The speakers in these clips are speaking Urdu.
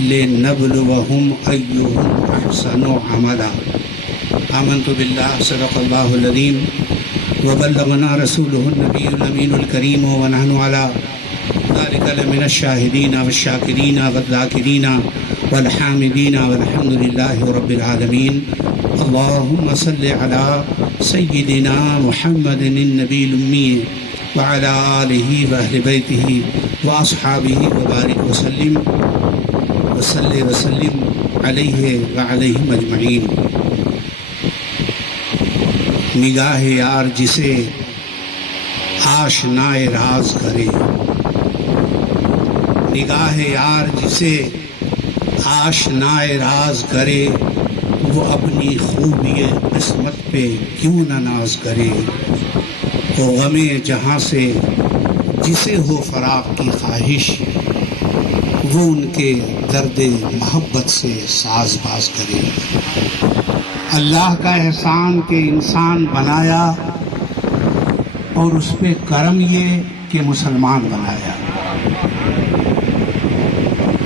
لنبلوهم أيهم أحسن عملا آمنت بالله صدق الله العظيم وبلغنا رسوله النبي الأمين الكريم ونحن على ذلك لمن الشاهدين والشاكرين والذاكرين والحامدين والحمد لله رب العالمين. اللهم صل على سيدنا محمد النبي الأمي وعلى آله وأهل بيته وأصحابه وبارك وسلم علیہ وعلیہم اجمعین. نگاہ یار جسے آشنائے راز کرے، نگاہ یار جسے آشنائے راز کرے، وہ اپنی خوبی قسمت پہ کیوں نہ ناز کرے. وہ غم جہاں سے جسے ہو فراق کی خواہش، وہ ان کے درد محبت سے ساز باز کرے. اللہ کا احسان کہ انسان بنایا اور اس پہ کرم یہ کہ مسلمان بنایا.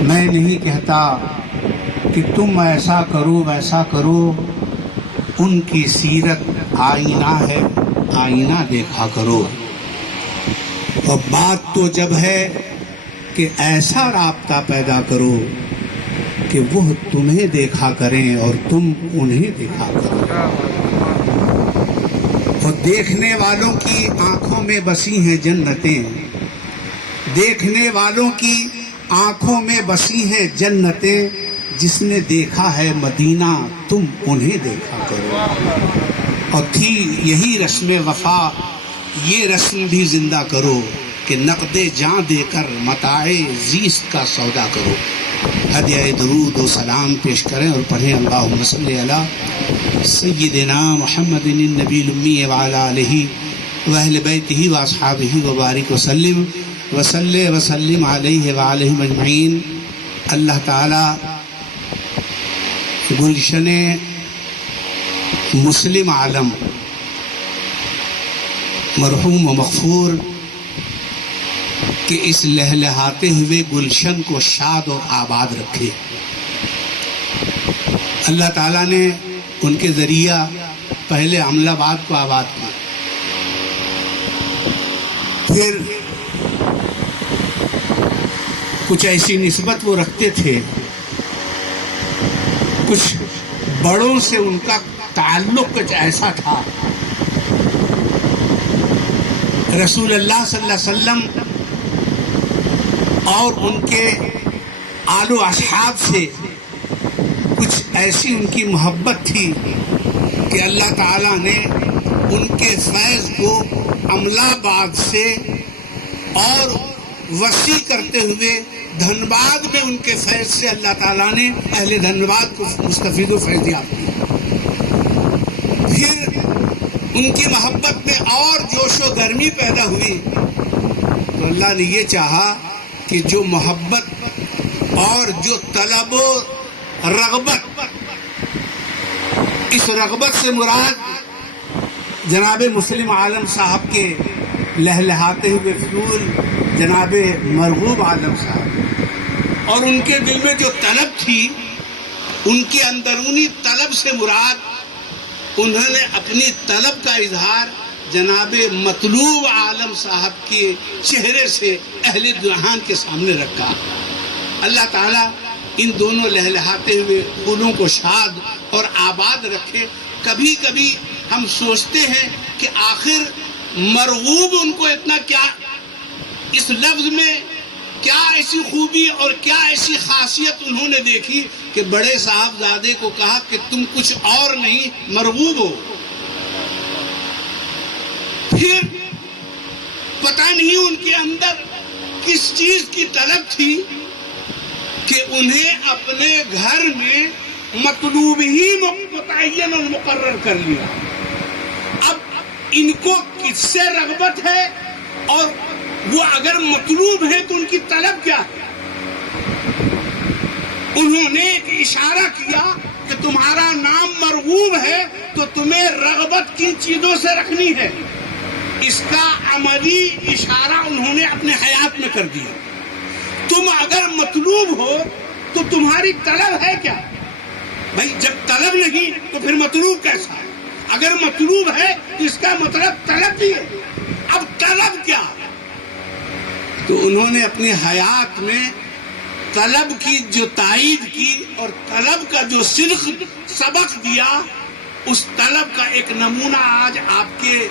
میں نہیں کہتا کہ تم ایسا کرو ویسا کرو، ان کی سیرت آئینہ ہے، آئینہ دیکھا کرو. اور بات تو جب ہے کہ ایسا رابطہ پیدا کرو کہ وہ تمہیں دیکھا کریں اور تم انہیں دیکھا کرو. اور دیکھنے والوں کی آنکھوں میں بسی ہیں جنتیں، دیکھنے والوں کی آنکھوں میں بسی ہیں جنتیں، جس نے دیکھا ہے مدینہ تم انہیں دیکھا کرو. اور تھی یہی رسم وفا، یہ رسم بھی زندہ کرو کہ نقد جاں دے کر متاع زیست کا سودا کرو. ہدیہ درود و سلام پیش کریں اور پڑھیں اللہم صلی علی سیدنا محمد النبی الامی وعلی آلہ واہل بیتہ واصحابہ وبارک وسلم علیہ وآلہ اجمعین. اللہ تعالی گلشن مسلم عالم مرحوم و مغفور کہ اس لہلہاتے ہوئے گلشن کو شاد اور آباد رکھے. اللہ تعالیٰ نے ان کے ذریعہ پہلے عمل آباد کو آباد کیا، پھر کچھ ایسی نسبت وہ رکھتے تھے، کچھ بڑوں سے ان کا تعلق کچھ ایسا تھا. رسول اللہ صلی اللہ علیہ وسلم اور ان کے آل و اصحاب سے کچھ ایسی ان کی محبت تھی کہ اللہ تعالیٰ نے ان کے فیض کو عملہ آباد سے اور وسیع کرتے ہوئے دھنباد میں ان کے فیض سے اللہ تعالیٰ نے اہل دھنباد کو مستفید و فیضیاب کیا. پھر ان کی محبت میں اور جوش و گرمی پیدا ہوئی تو اللہ نے یہ چاہا کہ جو محبت اور جو طلب و رغبت، اس رغبت سے مراد جناب مسلم عالم صاحب کے لہلہاتے ہوئے پھول جناب مرغوب عالم صاحب، اور ان کے دل میں جو طلب تھی، ان کے اندرونی طلب سے مراد انہوں نے اپنی طلب کا اظہار جناب مطلوب عالم صاحب کے چہرے سے اہل جہان کے سامنے رکھا. اللہ تعالیٰ ان دونوں لہلہاتے ہوئے پھولوں کو شاد اور آباد رکھے. کبھی کبھی ہم سوچتے ہیں کہ آخر مرغوب ان کو اتنا کیا، اس لفظ میں کیا ایسی خوبی اور کیا ایسی خاصیت انہوں نے دیکھی کہ بڑے صاحبزادے کو کہا کہ تم کچھ اور نہیں مرغوب ہو. پھر پتہ نہیں ان کے اندر کس چیز کی طلب تھی کہ انہیں اپنے گھر میں مطلوب ہی متعین اور مقرر کر لیا. اب ان کو کس سے رغبت ہے اور وہ اگر مطلوب ہے تو ان کی طلب کیا ہے؟ انہوں نے ایک اشارہ کیا کہ تمہارا نام مرغوب ہے تو تمہیں رغبت کن چیزوں سے رکھنی ہے. اس کا عملی اشارہ انہوں نے اپنے حیات میں کر دیا. تم اگر مطلوب ہو تو تمہاری طلب ہے کیا؟ بھائی جب طلب نہیں تو پھر مطلوب کیسا ہے؟ اگر مطلوب ہے تو اس کا مطلب طلب بھی ہے. اب طلب کیا؟ تو انہوں نے اپنی حیات میں طلب کی جو تائید کی اور طلب کا جو صدق سبق دیا، اس طلب کا ایک نمونہ آج آپ کے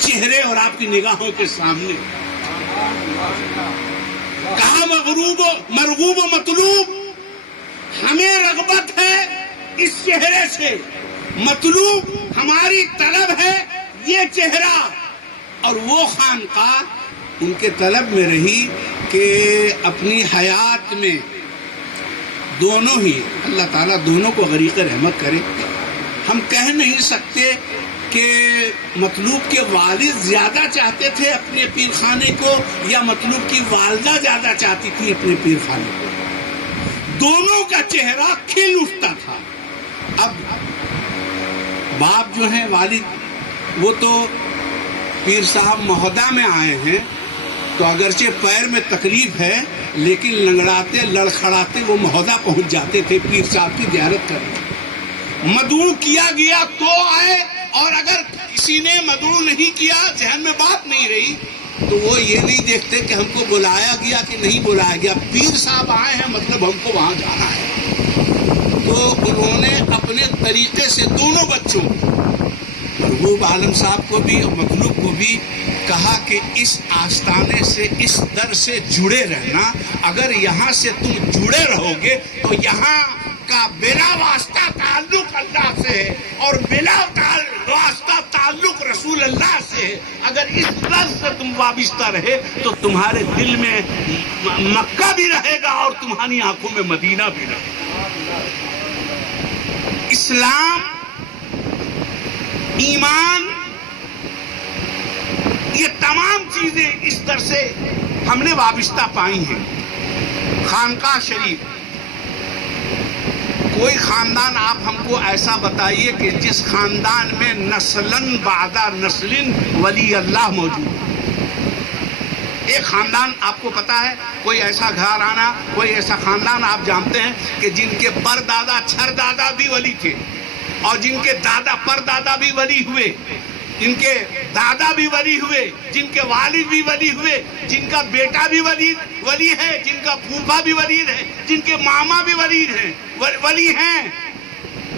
چہرے اور آپ کی نگاہوں کے سامنے. کہا مرغوب و مطلوب، ہمیں رغبت ہے اس چہرے سے، مطلوب ہماری طلب ہے یہ چہرہ. اور وہ خانقاہ ان کے طلب میں رہی کہ اپنی حیات میں دونوں ہی، اللہ تعالیٰ دونوں کو غریق رحمت کرے. ہم کہہ نہیں سکتے کہ مطلوب کے والد زیادہ چاہتے تھے اپنے پیر خانے کو یا مطلوب کی والدہ زیادہ چاہتی تھی اپنے پیر خانے کو. دونوں کا چہرہ کھل اٹھتا تھا. اب باپ جو ہیں والد، وہ تو پیر صاحب مہودہ میں آئے ہیں تو اگرچہ پیر میں تکلیف ہے لیکن لنگڑاتے لڑکھڑاتے وہ مہودہ پہنچ جاتے تھے پیر صاحب کی زیارت کرنے. مدعو کیا گیا تو آئے، اور اگر کسی نے مدعو نہیں کیا، ذہن میں بات نہیں رہی، تو وہ یہ نہیں دیکھتے کہ ہم کو بلایا گیا کہ نہیں بلایا گیا. پیر صاحب آئے ہیں مطلب ہم کو وہاں جانا ہے. تو انہوں نے اپنے طریقے سے دونوں بچوں، مرغوب عالم صاحب کو بھی اور مطلوب کو بھی، کہا کہ اس آستانے سے، اس در سے جڑے رہنا. اگر یہاں سے تم جڑے رہو گے تو یہاں کا بلا واسطہ تعلق اللہ سے ہے اور بلا واسطہ تعلق رسول اللہ سے ہے. اگر اس لفظ سے تم وابستہ رہے تو تمہارے دل میں مکہ بھی رہے گا اور تمہاری آنکھوں میں مدینہ بھی رہے گا. اسلام، ایمان، یہ تمام چیزیں اس طرح سے ہم نے وابستہ پائی ہیں. خانقاہ شریف، کوئی خاندان آپ ہم کو ایسا بتائیے کہ جس خاندان میں نسلاً بعد نسل ولی اللہ موجود ہے. ایک خاندان آپ کو پتا ہے، کوئی ایسا گھرانہ، کوئی ایسا خاندان آپ جانتے ہیں کہ جن کے پر دادا چھر دادا بھی ولی تھے، اور جن کے دادا پر دادا بھی ولی ہوئے، جن کے دادا بھی ولی ہوئے، جن کے والد بھی ولی ہوئے، جن کا بیٹا بھی ولی ہے، جن کا پھوپھا بھی ولی ہے، جن کے ماما بھی ولی ہیں.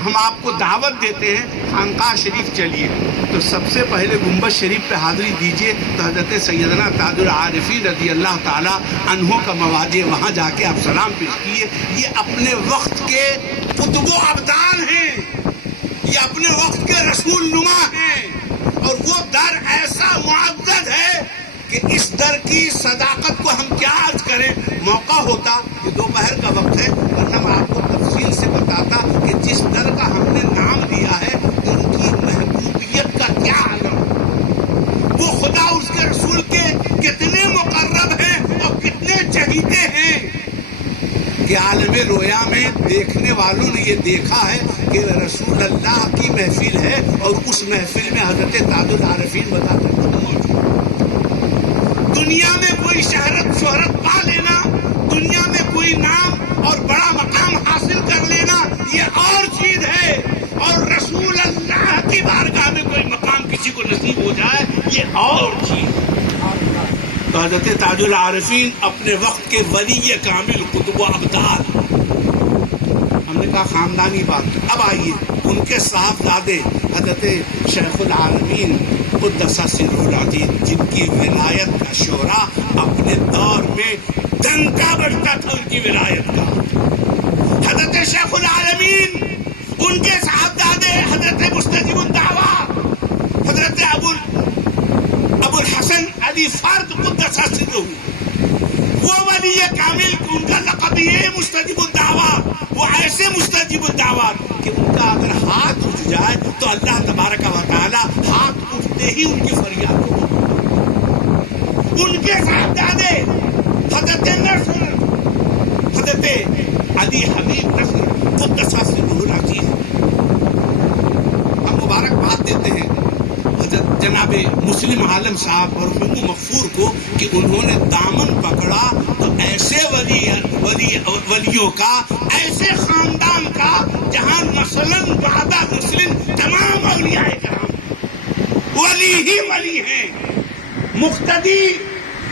ہم آپ کو دعوت دیتے ہیں خانقاہ شریف چلیے تو سب سے پہلے گنبد شریف پہ حاضری دیجیے تو حضرت سیدنا تاج العارفین رضی اللہ تعالی عنہ کا مواجہ، وہاں جا کے آپ سلام پیش کیے. یہ اپنے وقت کے قطب و ابدال ہیں، یہ اپنے وقت کے رسول نما ہیں، اور وہ در ایسا معزز ہے کہ اس در کی صداقت کو ہم کیا عرض کریں. موقع ہوتا کہ دوپہر کا وقت ہے ورنہ میں آپ کو تفصیل سے بتاتا کہ جس در کا ہم نے نام لیا ہے ان کی محبوبیت کا کیا عالم، وہ خدا اس کے رسول کے کتنے مقرب ہیں اور کتنے چہیتے ہیں کہ عالم رویا میں دیکھنے والوں نے یہ دیکھا ہے کہ رسول اللہ کی محفل ہے اور اس محفل میں حضرت تاج العارفین بتا کر موجود. دنیا میں کوئی شہرت پا لینا، دنیا میں کوئی نام اور بڑا مقام حاصل کر لینا یہ اور چیز ہے، اور رسول اللہ کی بارگاہ میں کوئی مقام کسی کو نصیب ہو جائے یہ اور چیز. تو حضرت تاج العارفین اپنے وقت کے ولی کامل قطب و ابدال. ہم نے کہا خاندانی بات. اب آئیے ان کے صاحبزادے حضرت شیخ العالمین قدس سرہ العزیز، جن کی ولایت کا شعرا اپنے دور میں ڈنکا بجتا تھا ان کی ولایت کا. حضرت شیخ العالمین، ان کے صاحبزادے حضرت مستجیب الدعوات حضرت ابو الحسن علی فرد قدس سرہ، وہ ولی کامل، ان کا لقب یہ مستجیب الدعوات. وہ ایسے مستجیب الدعوات کہ ان کا اگر ہاتھ اٹھ جائے تو اللہ تبارک و تعالی ہاتھ اٹھتے ہی ان کی فریاد کو. ان کے صاحبزادے حضرت نصر، حضرت علی حبیب نصر قدس سرہ العزیز، ہم مبارکباد دیتے ہیں حضرت جناب مسلم عالم صاحب اور خمو مغفور کو کہ انہوں نے دامن پکڑا تو ایسے ولیوں کا، ایسے خاندان کا جہاں مثلاً بعد مسلم تمام اولیاء کرام ولی ہی ولی ہیں، مقتدی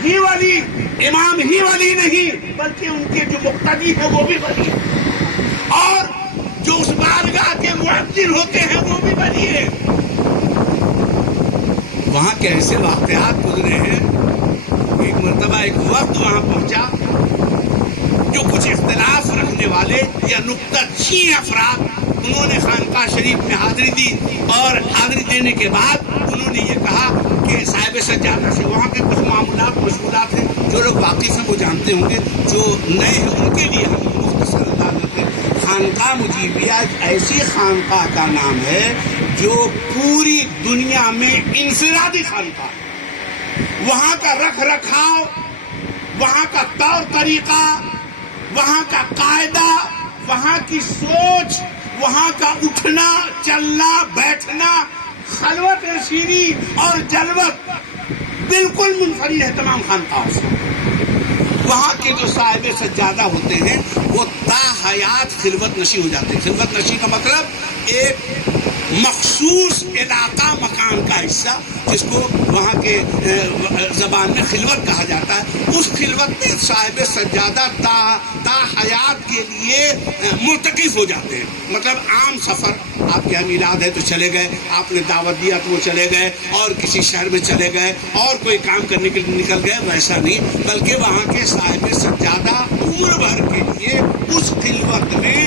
ہی ولی، امام ہی ولی نہیں بلکہ ان کے جو مقتدی ہیں وہ بھی ولی ہیں، اور جو اس بارگاہ کے مؤذن ہوتے ہیں وہ بھی ولی ہیں۔ وہاں کے ایسے واقعات گزرے ہیں۔ ایک مرتبہ ایک وقت وہاں پہنچا جو کچھ اختلاف رکھنے والے یا نکتہ چین افراد، انہوں نے خانقاہ شریف میں حاضری دی، اور حاضری دینے کے بعد انہوں نے یہ کہا کہ صاحب سجادہ سے وہاں کے کچھ معاملات مشغولات ہیں، جو لوگ واقف ہیں وہ جانتے ہوں گے، جو نئے ہیں ان کے لیے ہم مختصر انداز میں خانقاہ مجیبیہ ایک ایسی خانقاہ کا نام ہے جو پوری دنیا میں انفرادی خانقاہ ہے۔ وہاں کا رکھ رکھاؤ، وہاں کا طور طریقہ، وہاں کا قاعدہ، وہاں کی سوچ، وہاں کا اٹھنا چلنا بیٹھنا، خلوت نشینی اور جلوت بالکل منفرد ہے تمام خانقاہوں سے۔ وہاں کے جو صاحب سجادہ ہوتے ہیں وہ تا حیات خلوت نشی ہو جاتے ہیں۔ خلوت نشی کا مطلب ایک مخصوص علاقہ مکان کا حصہ جس کو وہاں کے زبان میں خلوت کہا جاتا ہے، اس خلوت میں صاحب سجادہ تا حیات کے لیے معتکف ہو جاتے ہیں۔ مطلب عام سفر، آپ کے یہاں میلاد ہے تو چلے گئے، آپ نے دعوت دیا تو وہ چلے گئے، اور کسی شہر میں چلے گئے اور کوئی کام کرنے کے لیے نکل گئے، ویسا نہیں، بلکہ وہاں کے صاحب سجادہ عمر بھر کے لیے اس خلوت میں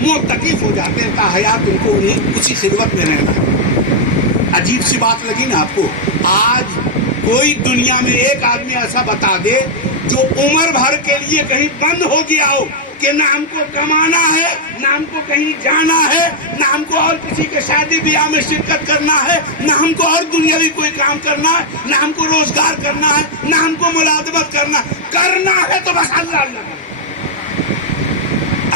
معتکف ہو جاتے ہیں، تا حیات ان کو انہیں اسی خلوت میں رہنا ہے۔ عجیب سی بات لگی نا آپ کو؟ آج کوئی دنیا میں ایک آدمی ایسا بتا دے جو عمر بھر کے لیے کہیں بند ہو گیا ہو کہ نہ ہم کو کمانا ہے، نہ ہم کو کہیں جانا ہے، نہ ہم کو اور کسی کے شادی بیاہ میں شرکت کرنا ہے، نہ ہم کو اور دنیاوی کوئی کام کرنا ہے، نہ ہم کو روزگار کرنا ہے، نہ ہم کو ملازمت کرنا ہے تو بس اللہ اللہ۔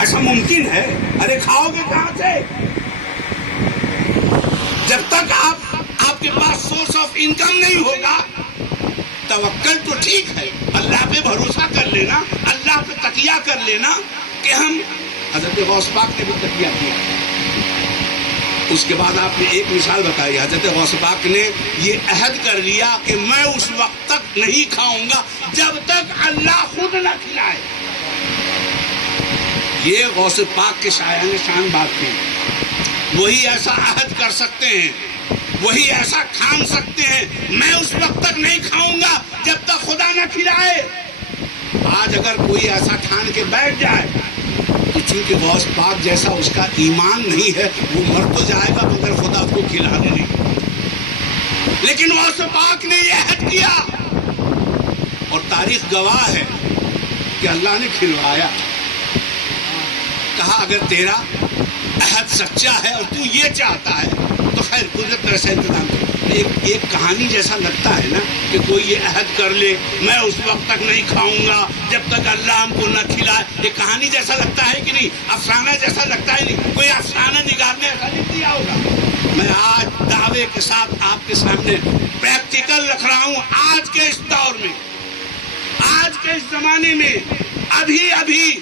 ایسا ممکن ہے؟ ارے کھاؤ گے کہاں سے؟ جب تک آپ کے پاس سورس آف انکم نہیں ہوگا، توکل تو ٹھیک ہے، اللہ پہ بھروسہ کر لینا، اللہ پہ تکیہ کر لینا کہ ہم، حضرت غوث پاک نے بھی تکیہ کیا۔ اس کے بعد آپ نے ایک مثال بتائی، حضرت غوث پاک نے یہ عہد کر لیا کہ میں اس وقت تک نہیں کھاؤں گا جب تک اللہ خود نہ کھلائے۔ یہ غوث پاک کے شایان شان بات تھی۔ وہی ایسا عہد کر سکتے ہیں، وہی ایسا کھان سکتے ہیں، میں اس وقت تک نہیں کھاؤں گا جب تک خدا نہ کھلائے۔ آج اگر کوئی ایسا ٹھان کے بیٹھ جائے تو چونکہ غوث پاک جیسا اس کا ایمان نہیں ہے، وہ مر تو جائے گا مگر خدا کو کھلانے نہیں۔ لیکن غوث پاک نے یہ عہد کیا اور تاریخ گواہ ہے کہ اللہ نے کھلوایا۔ کہا اگر تیرا عہد سچا ہے اور تو یہ چاہتا ہے تو خیر قدرت طرح سے انتظام کر۔ ایک کہانی جیسا لگتا ہے نا کہ کوئی یہ عہد کر لے میں اس وقت تک نہیں کھاؤں گا جب تک اللہ ہم کو نہ کھلائے۔ یہ کہانی جیسا لگتا ہے کہ نہیں؟ افسانہ جیسا لگتا ہے نہیں؟ کوئی افسانہ نگار نے ایسا نہیں کیا ہوگا۔ میں آج دعوے کے ساتھ آپ کے سامنے پریکٹیکل رکھ رہا ہوں۔ آج کے اس دور میں، آج کے اس زمانے میں، ابھی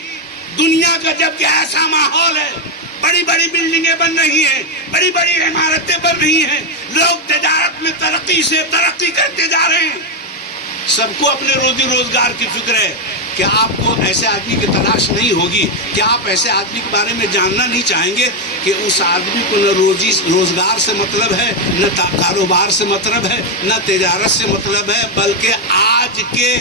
دنیا کا جب کہ ایسا ماحول ہے، بڑی بڑی بلڈنگیں بن رہی ہیں، بڑی بڑی عمارتیں بن رہی ہیں، لوگ تجارت میں ترقی کرتے جا رہے ہیں، سب کو اپنے روزی روزگار کی فکر ہے کہ آپ کو ایسے آدمی کی تلاش نہیں ہوگی کہ آپ ایسے آدمی کے بارے میں جاننا نہیں چاہیں گے کہ اس آدمی کو نہ روزگار سے مطلب ہے، نہ کاروبار سے مطلب ہے، نہ تجارت سے مطلب ہے، بلکہ آج کے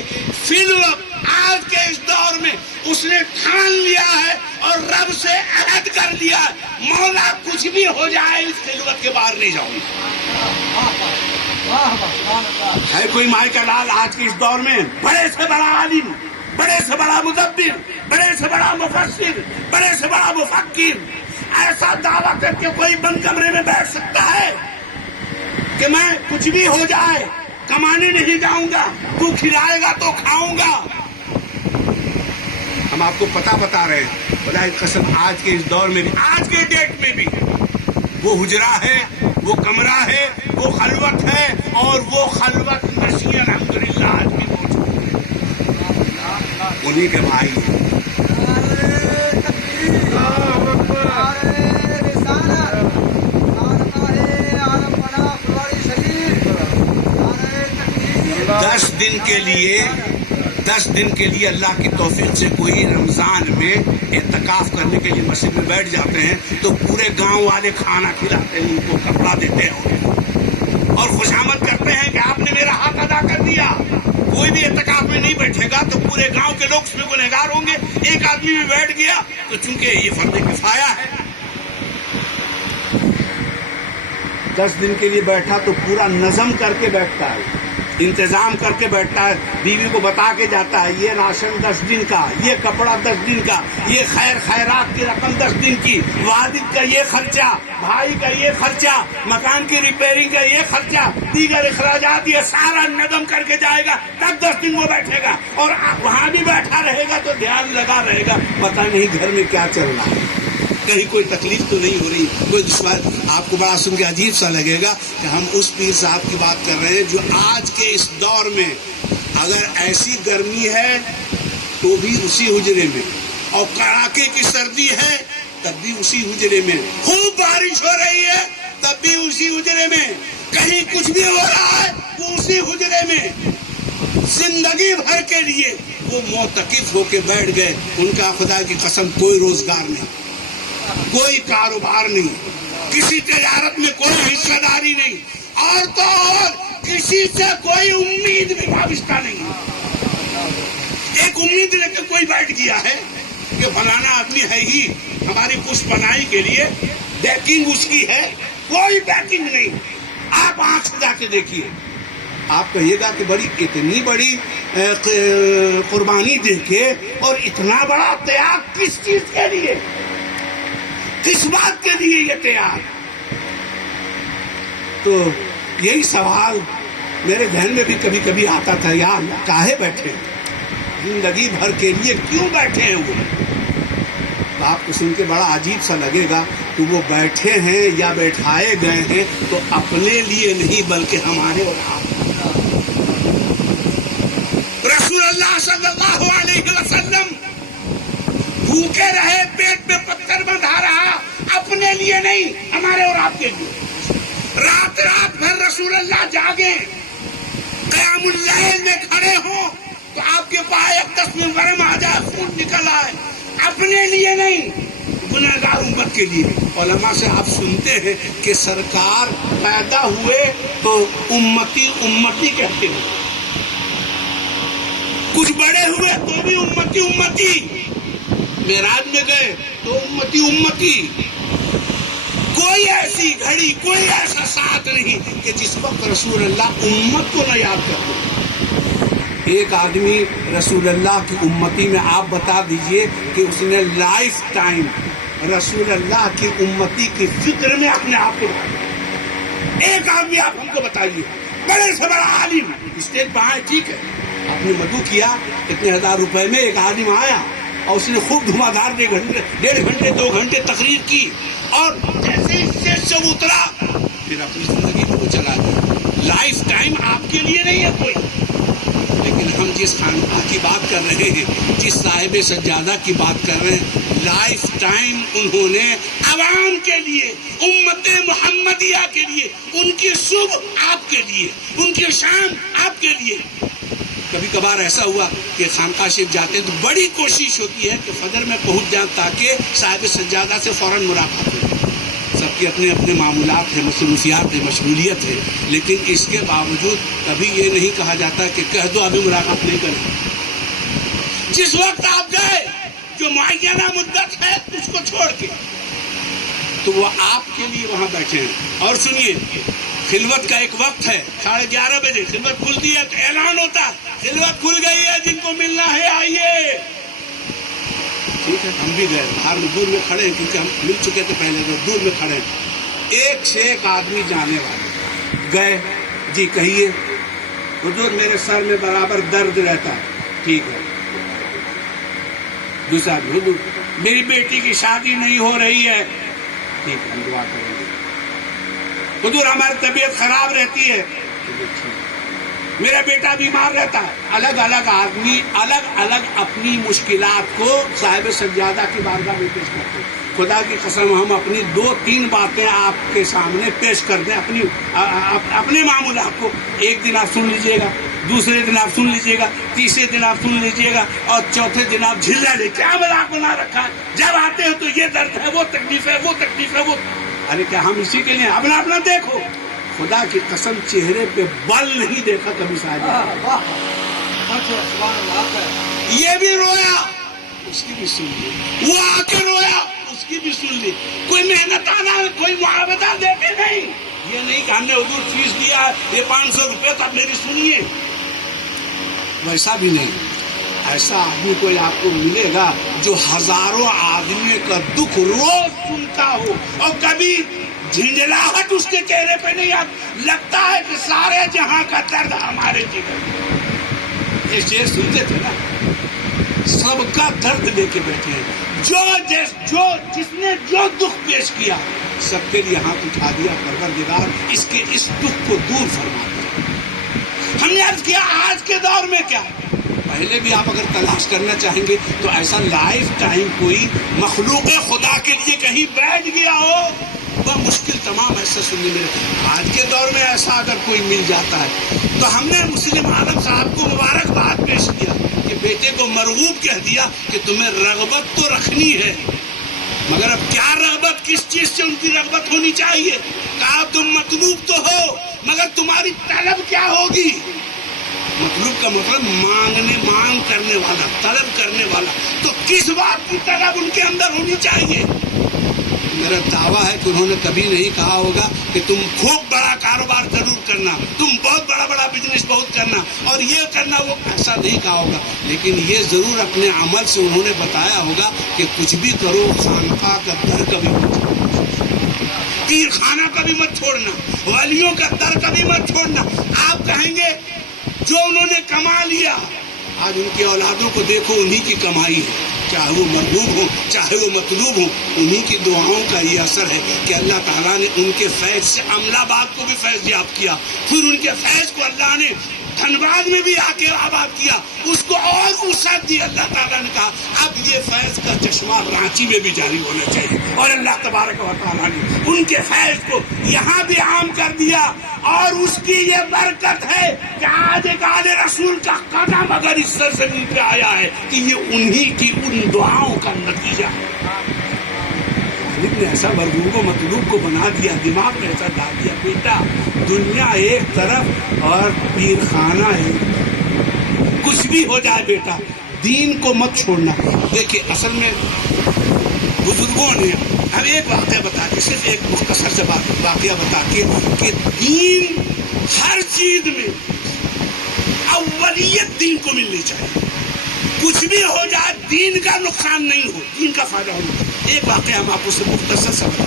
فی الوقت، آج کے اس دور میں اس نے ٹھان لیا ہے اور رب سے عہد کر لیا ہے، مولا کچھ بھی ہو جائے اس خلوت کے باہر نہیں جاؤں گا۔ ہے کوئی مائی کا لال آج کے اس دور میں بڑے سے بڑا عالم، بڑے سے بڑا مدبر، بڑے سے بڑا مفسر، بڑے سے بڑا مفکر ایسا دعویٰ کر کے کوئی بند کمرے میں بیٹھ سکتا ہے کہ میں کچھ بھی ہو جائے کمانے نہیں جاؤں گا، تو کھلائے گا تو کھاؤں گا؟ ہم آپ کو پتہ بتا رہے ہیں، خدا کی قسم آج کے اس دور میں بھی، آج کے ڈیٹ میں بھی وہ حجرہ ہے، وہ کمرہ ہے، وہ خلوت ہے، اور وہ خلوت نشی الحمدللہ آج بھی موجود ہے، انہی کے بھائی ہیں۔ دس دن کے لیے اللہ کی توفیق سے کوئی رمضان میں اعتکاف کرنے کے لیے مسجد میں بیٹھ جاتے ہیں تو پورے گاؤں والے کھانا کھلاتے ہیں، ان کو کپڑا دیتے ہیں اور خوشامد کرتے ہیں کہ آپ نے میرا حق ادا کر دیا۔ کوئی بھی اعتکاف میں نہیں بیٹھے گا تو پورے گاؤں کے لوگ اس میں گنہگار ہوں گے۔ ایک آدمی بھی بیٹھ گیا تو چونکہ یہ فرض کفایہ ہے، 10 دن کے لیے بیٹھا تو پورا نظم کر کے بیٹھتا ہے، انتظام کر کے بیٹھتا ہے، بیوی کو بتا کے جاتا ہے یہ راشن 10 دن کا، یہ کپڑا 10 دن کا، یہ خیرات کی رقم 10 دن کی، والد کا یہ خرچہ، بھائی کا یہ خرچہ، مکان کی ریپیئرنگ کا یہ خرچہ، دیگر اخراجات، یہ سارا نظم کر کے جائے گا، تب 10 دن وہ بیٹھے گا۔ اور وہاں بھی بیٹھا رہے گا تو دھیان لگا رہے گا پتہ نہیں گھر میں کیا چل رہا ہے، کہیں کوئی تکلیف تو نہیں ہو رہی، کوئی دشوار۔ آپ کو بڑا سن کے عجیب سا لگے گا کہ ہم اس پیر صاحب کی بات کر رہے ہیں جو آج کے اس دور میں اگر ایسی گرمی ہے تو بھی اسی حجرے میں، اور کڑاکے کی سردی ہے تب بھی اسی حجرے میں، خوب بارش ہو رہی ہے تب بھی اسی حجرے میں، کہیں کچھ بھی ہو رہا ہے وہ اسی حجرے میں، زندگی بھر کے لیے وہ معتکف ہو کے بیٹھ گئے۔ ان کا خدا کی قسم کوئی روزگار نہیں، کوئی کاروبار نہیں، کسی تجارت میں کوئی حصہ داری نہیں، اور تو اور کسی سے کوئی امید بھی وابستہ نہیں۔ ایک امید لے کے کوئی بیٹھ گیا ہے کہ فلانا آدمی ہے ہی ہماری پشت پناہی کے لیے، بیکنگ اس کی ہے، کوئی بیکنگ نہیں۔ آپ آنکھ سے جا کے دیکھیے، آپ کہیے گا کہ اتنی بڑی قربانی دے کے اور اتنا بڑا تیاگ کس چیز کے لیے، کس بات کے لیے یہ تیار؟ تو یہی سوال میرے ذہن میں بھی کبھی کبھی آتا تھا، یار کاہے بیٹھے زندگی بھر کے لیے، کیوں بیٹھے ہیں وہ؟ تو آپ کو سن کے بڑا عجیب سا لگے گا کہ وہ بیٹھے ہیں یا بیٹھائے گئے ہیں تو اپنے لیے نہیں بلکہ ہمارے اور آپ۔ رسول اللہ صلی اللہ علیہ وسلم بھوکے رہے، پیٹ میں پتھر بندھا رہا، اپنے لیے نہیں ہمارے اور آپ کے لیے۔ رات بھر رسول اللہ جاگے، قیام اللیل میں کھڑے ہوں تو آپ کے پائے ایک تسمہ ورم آ جائے، خون نکل آئے، اپنے لیے نہیں گنہگار امت کے لیے۔ علماء سے آپ سنتے ہیں کہ سرکار پیدا ہوئے تو امتی امتی کہتے ہیں، کچھ بڑے ہوئے تو بھی امتی امتی، معراج میں گئے تو امتی امتی۔ کوئی ایسی گھڑی، کوئی ایسا ساتھ نہیں کہ جس وقت رسول اللہ امت کو نہ یاد کرتے۔ ایک آدمی رسول اللہ کی امتی میں آپ بتا دیجئے کہ اس نے لائف ٹائم رسول اللہ کی امتی کی فکر میں اپنے آپ کو ڈالا۔ ایک آدمی آپ ہم کو بتائیے، بڑے سے بڑا عالم اسٹیج پہ آئے، ٹھیک ہے، آپ نے مدعو کیا، اتنے 1000 روپے میں ایک آدمی آیا اور اس نے خوب دھمادار 1.5 گھنٹے 2 گھنٹے تقریر کی، اور جیسے اسٹیج سے اترا پھر اپنی زندگی میں وہ چلا گیا۔ لائف ٹائم آپ کے لیے نہیں ہے کوئی، لیکن ہم جس خانقاہ کی بات کر رہے ہیں، جس صاحب سجادہ کی بات کر رہے ہیں، لائف ٹائم انہوں نے عوام کے لیے، امت محمدیہ کے لیے، ان کی صبح آپ کے لیے، ان کی شام آپ کے لیے۔ کبھی کبھار ایسا ہوا کہ خانقاہ شریف جاتے ہیں تو بڑی کوشش ہوتی ہے کہ فجر میں پہنچ جائیں تاکہ صاحب سجادہ سے فوراً ملاقات ہو۔ سب کے اپنے اپنے معمولات ہیں، مصروفیات ہیں، مشغولیت ہے، لیکن اس کے باوجود کبھی یہ نہیں کہا جاتا کہ کہہ دو ابھی ملاقات نہیں کریں۔ جس وقت آپ گئے جو معینہ مدت ہے اس کو چھوڑ کے، تو وہ آپ کے لیے وہاں بیٹھے ہیں۔ اور سنیے، خلوت کا ایک وقت ہے، 11:30 بجے خلوت کھلتی ہے تو اعلان ہوتا ہے خلوت کھل گئی ہے، جن کو ملنا ہے آئیے۔ ٹھیک ہے، ہم بھی گئے، باہر دور میں کھڑے ہیں کیونکہ ہم مل چکے تھے پہلے، دور میں کھڑے ہیں۔ ایک سے ایک آدمی جانے والے گئے، جی کہیے حضور میرے سر میں برابر درد رہتا ہے، ٹھیک ہے۔ دوسرا حضور میری بیٹی کی شادی نہیں ہو رہی ہے، ٹھیک ہے، ہم دعا کریں گے۔ حضور ہماری طبیعت خراب رہتی ہے، میرا بیٹا بیمار رہتا ہے، الگ الگ آدمی الگ الگ اپنی مشکلات کو صاحب سجادہ کی بارگاہ میں پیش کرتے ہیں۔ خدا کی قسم ہم اپنی 2-3 باتیں آپ کے سامنے پیش کر دیں، اپنے معمولات کو، ایک دن آپ سن لیجئے گا، دوسرے دن آپ سن لیجئے گا، تیسرے دن آپ سن لیجئے گا، اور چوتھے دن آپ جھلا لے کیا مذاق بنا رکھا ہے، جب آتے ہیں تو یہ درد ہے، وہ تکلیف ہے، وہ تکلیف ہے، وہ، ارے کیا ہم اسی کے لیے اپنا اپنا دیکھو، خدا کی قسم چہرے پہ بل نہیں دیکھا کبھی صاحب، یہ بھی رویا اس کی بھی سن لی، وہ آ کے رویا اس کی بھی سن لی، کوئی محنتانہ کوئی معاوضہ دیتے نہیں، یہ نہیں کہ ہم نے حضور فیس دیا یہ 500 روپے تو اب میری سنیے، ویسا بھی نہیں۔ ایسا آدمی کوئی آپ کو ملے گا جو ہزاروں آدمی کا دکھ روز سنتا ہو اور کبھی جھنجھلاہٹ اس کے چہرے پہ نہیں آتی، لگتا ہے کہ سارے جہاں کا درد ہمارے جگر میں۔ یہ شعر سنتے تھے نا، سب کا درد لے کے بیٹھے ہیں، جس نے جو دکھ پیش کیا سب کے لیے ہاتھ اٹھا دیا، پروردگار اس کے اس دکھ کو دور فرما دیا۔ ہم نے عرض کیا آج کے دور میں کیا، پہلے بھی آپ اگر تلاش کرنا چاہیں گے تو ایسا لائف ٹائم کوئی مخلوق خدا کے لیے کہیں بیٹھ گیا ہو، وہ مشکل تمام ایسا سننے میں۔ آج کے دور میں ایسا اگر کوئی مل جاتا ہے تو ہم نے مسلم عالم صاحب کو مبارکباد پیش کیا کہ بیٹے کو مرغوب کہہ دیا کہ تمہیں رغبت تو رکھنی ہے، مگر اب کیا رغبت، کس چیز سے ان کی رغبت ہونی چاہیے؟ کہا تم مطلوب تو ہو مگر تمہاری طلب کیا ہوگی؟ مطلوب کا مطلب مانگ کرنے والا، طلب کرنے والا، تو کس بات کی طلب ان کے اندر ہونی چاہیے؟ میرا دعویٰ ہے کہ انہوں نے کبھی نہیں کہا ہوگا کہ تم خوب بڑا کاروبار ضرور کرنا، تم بہت بڑا بزنس بہت کرنا اور یہ کرنا، وہ ایسا نہیں کہا ہوگا، لیکن یہ ضرور اپنے عمل سے انہوں نے بتایا ہوگا کہ کچھ بھی کرو خانقاہ کا در کبھی مت چھوڑنا، پیر خانہ کبھی مت چھوڑنا، ولیوں کا در کبھی مت چھوڑنا۔ آپ کہیں گے جو انہوں نے کما لیا، آج ان کی اولادوں کو دیکھو، انہی کی کمائی ہے، چاہے وہ مرغوب ہو چاہے وہ مطلوب ہو، انہی کی دعاؤں کا یہ اثر ہے کہ اللہ تعالیٰ نے ان کے فیض سے عملہ آباد کو بھی فیض یاب کیا، پھر ان کے فیض کو اللہ نے دھنباد میں بھی آ کے آباد کیا، اس کو اور وسعت دی۔ اللہ تعالیٰ نے کہا اب یہ فیض کا چشمہ رانچی میں بھی جاری ہونا چاہیے، اور اللہ تبارک و تعالیٰ نے ان کے فیض کو یہاں بھی عام کر دیا، اور اس کی یہ برکت ہے کہ آج ایک آل رسول کا قدم اگر اس سرزمین پہ آیا ہے کہ یہ انہی کی ان دعاؤں کا نتیجہ ہے۔ نے ایسا مرغوب و مطلوب کو بنا دیا، دماغ میں ایسا ڈال دیا، بیٹا دنیا ایک طرف اور پیر خانہ ایک، کچھ بھی ہو جائے بیٹا دین کو مت چھوڑنا۔ دیکھیے اصل میں بزرگوں نے ہم ایک واقعہ بتا کے، صرف ایک مختصر سے واقعہ بتا کے کہ دین ہر چیز میں اولیت دین کو ملنی چاہیے، کچھ بھی ہو جائے دین کا نقصان نہیں ہو، دین کا فائدہ ہو۔ ایک واقعہ ہم آپ کو سے مختصر سے بتا،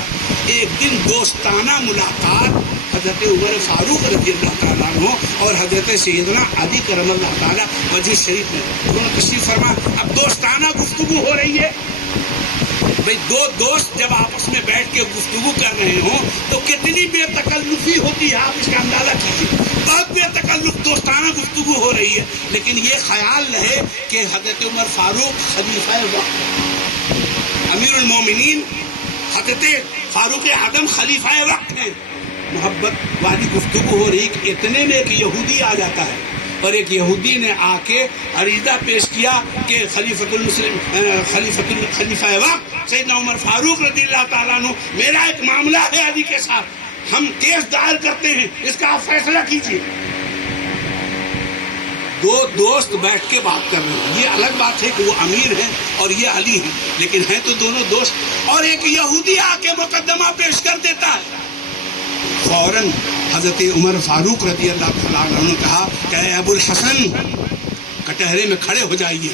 ایک دن دوستانہ ملاقات حضرت عمر فاروق رضی اللہ تعالیٰ عنہ اور حضرت سیدنا علی کرم اللہ تعالیٰ وجہ شریف میں، انہوں نے تشریف فرما، اب دوستانہ گفتگو ہو رہی ہے۔ بھئی دو دوست جب آپس میں بیٹھ کے گفتگو کر رہے ہوں تو کتنی بے تکلفی ہوتی ہے، آپ اس کا اندازہ کیجیے، بہت بے تکلف دوستانہ گفتگو ہو رہی ہے، لیکن یہ خیال رہے کہ حضرت عمر فاروق خلیفہ وقت، امیر المومنین حضرت فاروق اعظم خلیفہ وقت ہیں، محبت والی گفتگو ہو رہی کہ اتنے میں ایک یہودی آ جاتا ہے، اور ایک یہودی نے آ کے عریضہ پیش کیا کہ خلیفہ وقت سیدنا عمر فاروق رضی اللہ تعالیٰ عنہ، میرا ایک معاملہ ہے علی کے ساتھ، ہم کیس دائر کرتے ہیں، اس کا آپ فیصلہ کیجیے۔ دو دوست بیٹھ کے بات کر رہے ہیں، یہ الگ بات ہے کہ وہ امیر ہیں اور یہ علی ہیں، لیکن ہیں تو دونوں دوست، اور ایک یہودی آ کے مقدمہ پیش کر دیتا ہے۔ فوراً حضرت عمر فاروق رضی اللہ تعالیٰ عنہ نے کہا کہ اے ابو الحسن، کٹہرے میں کھڑے ہو جائیے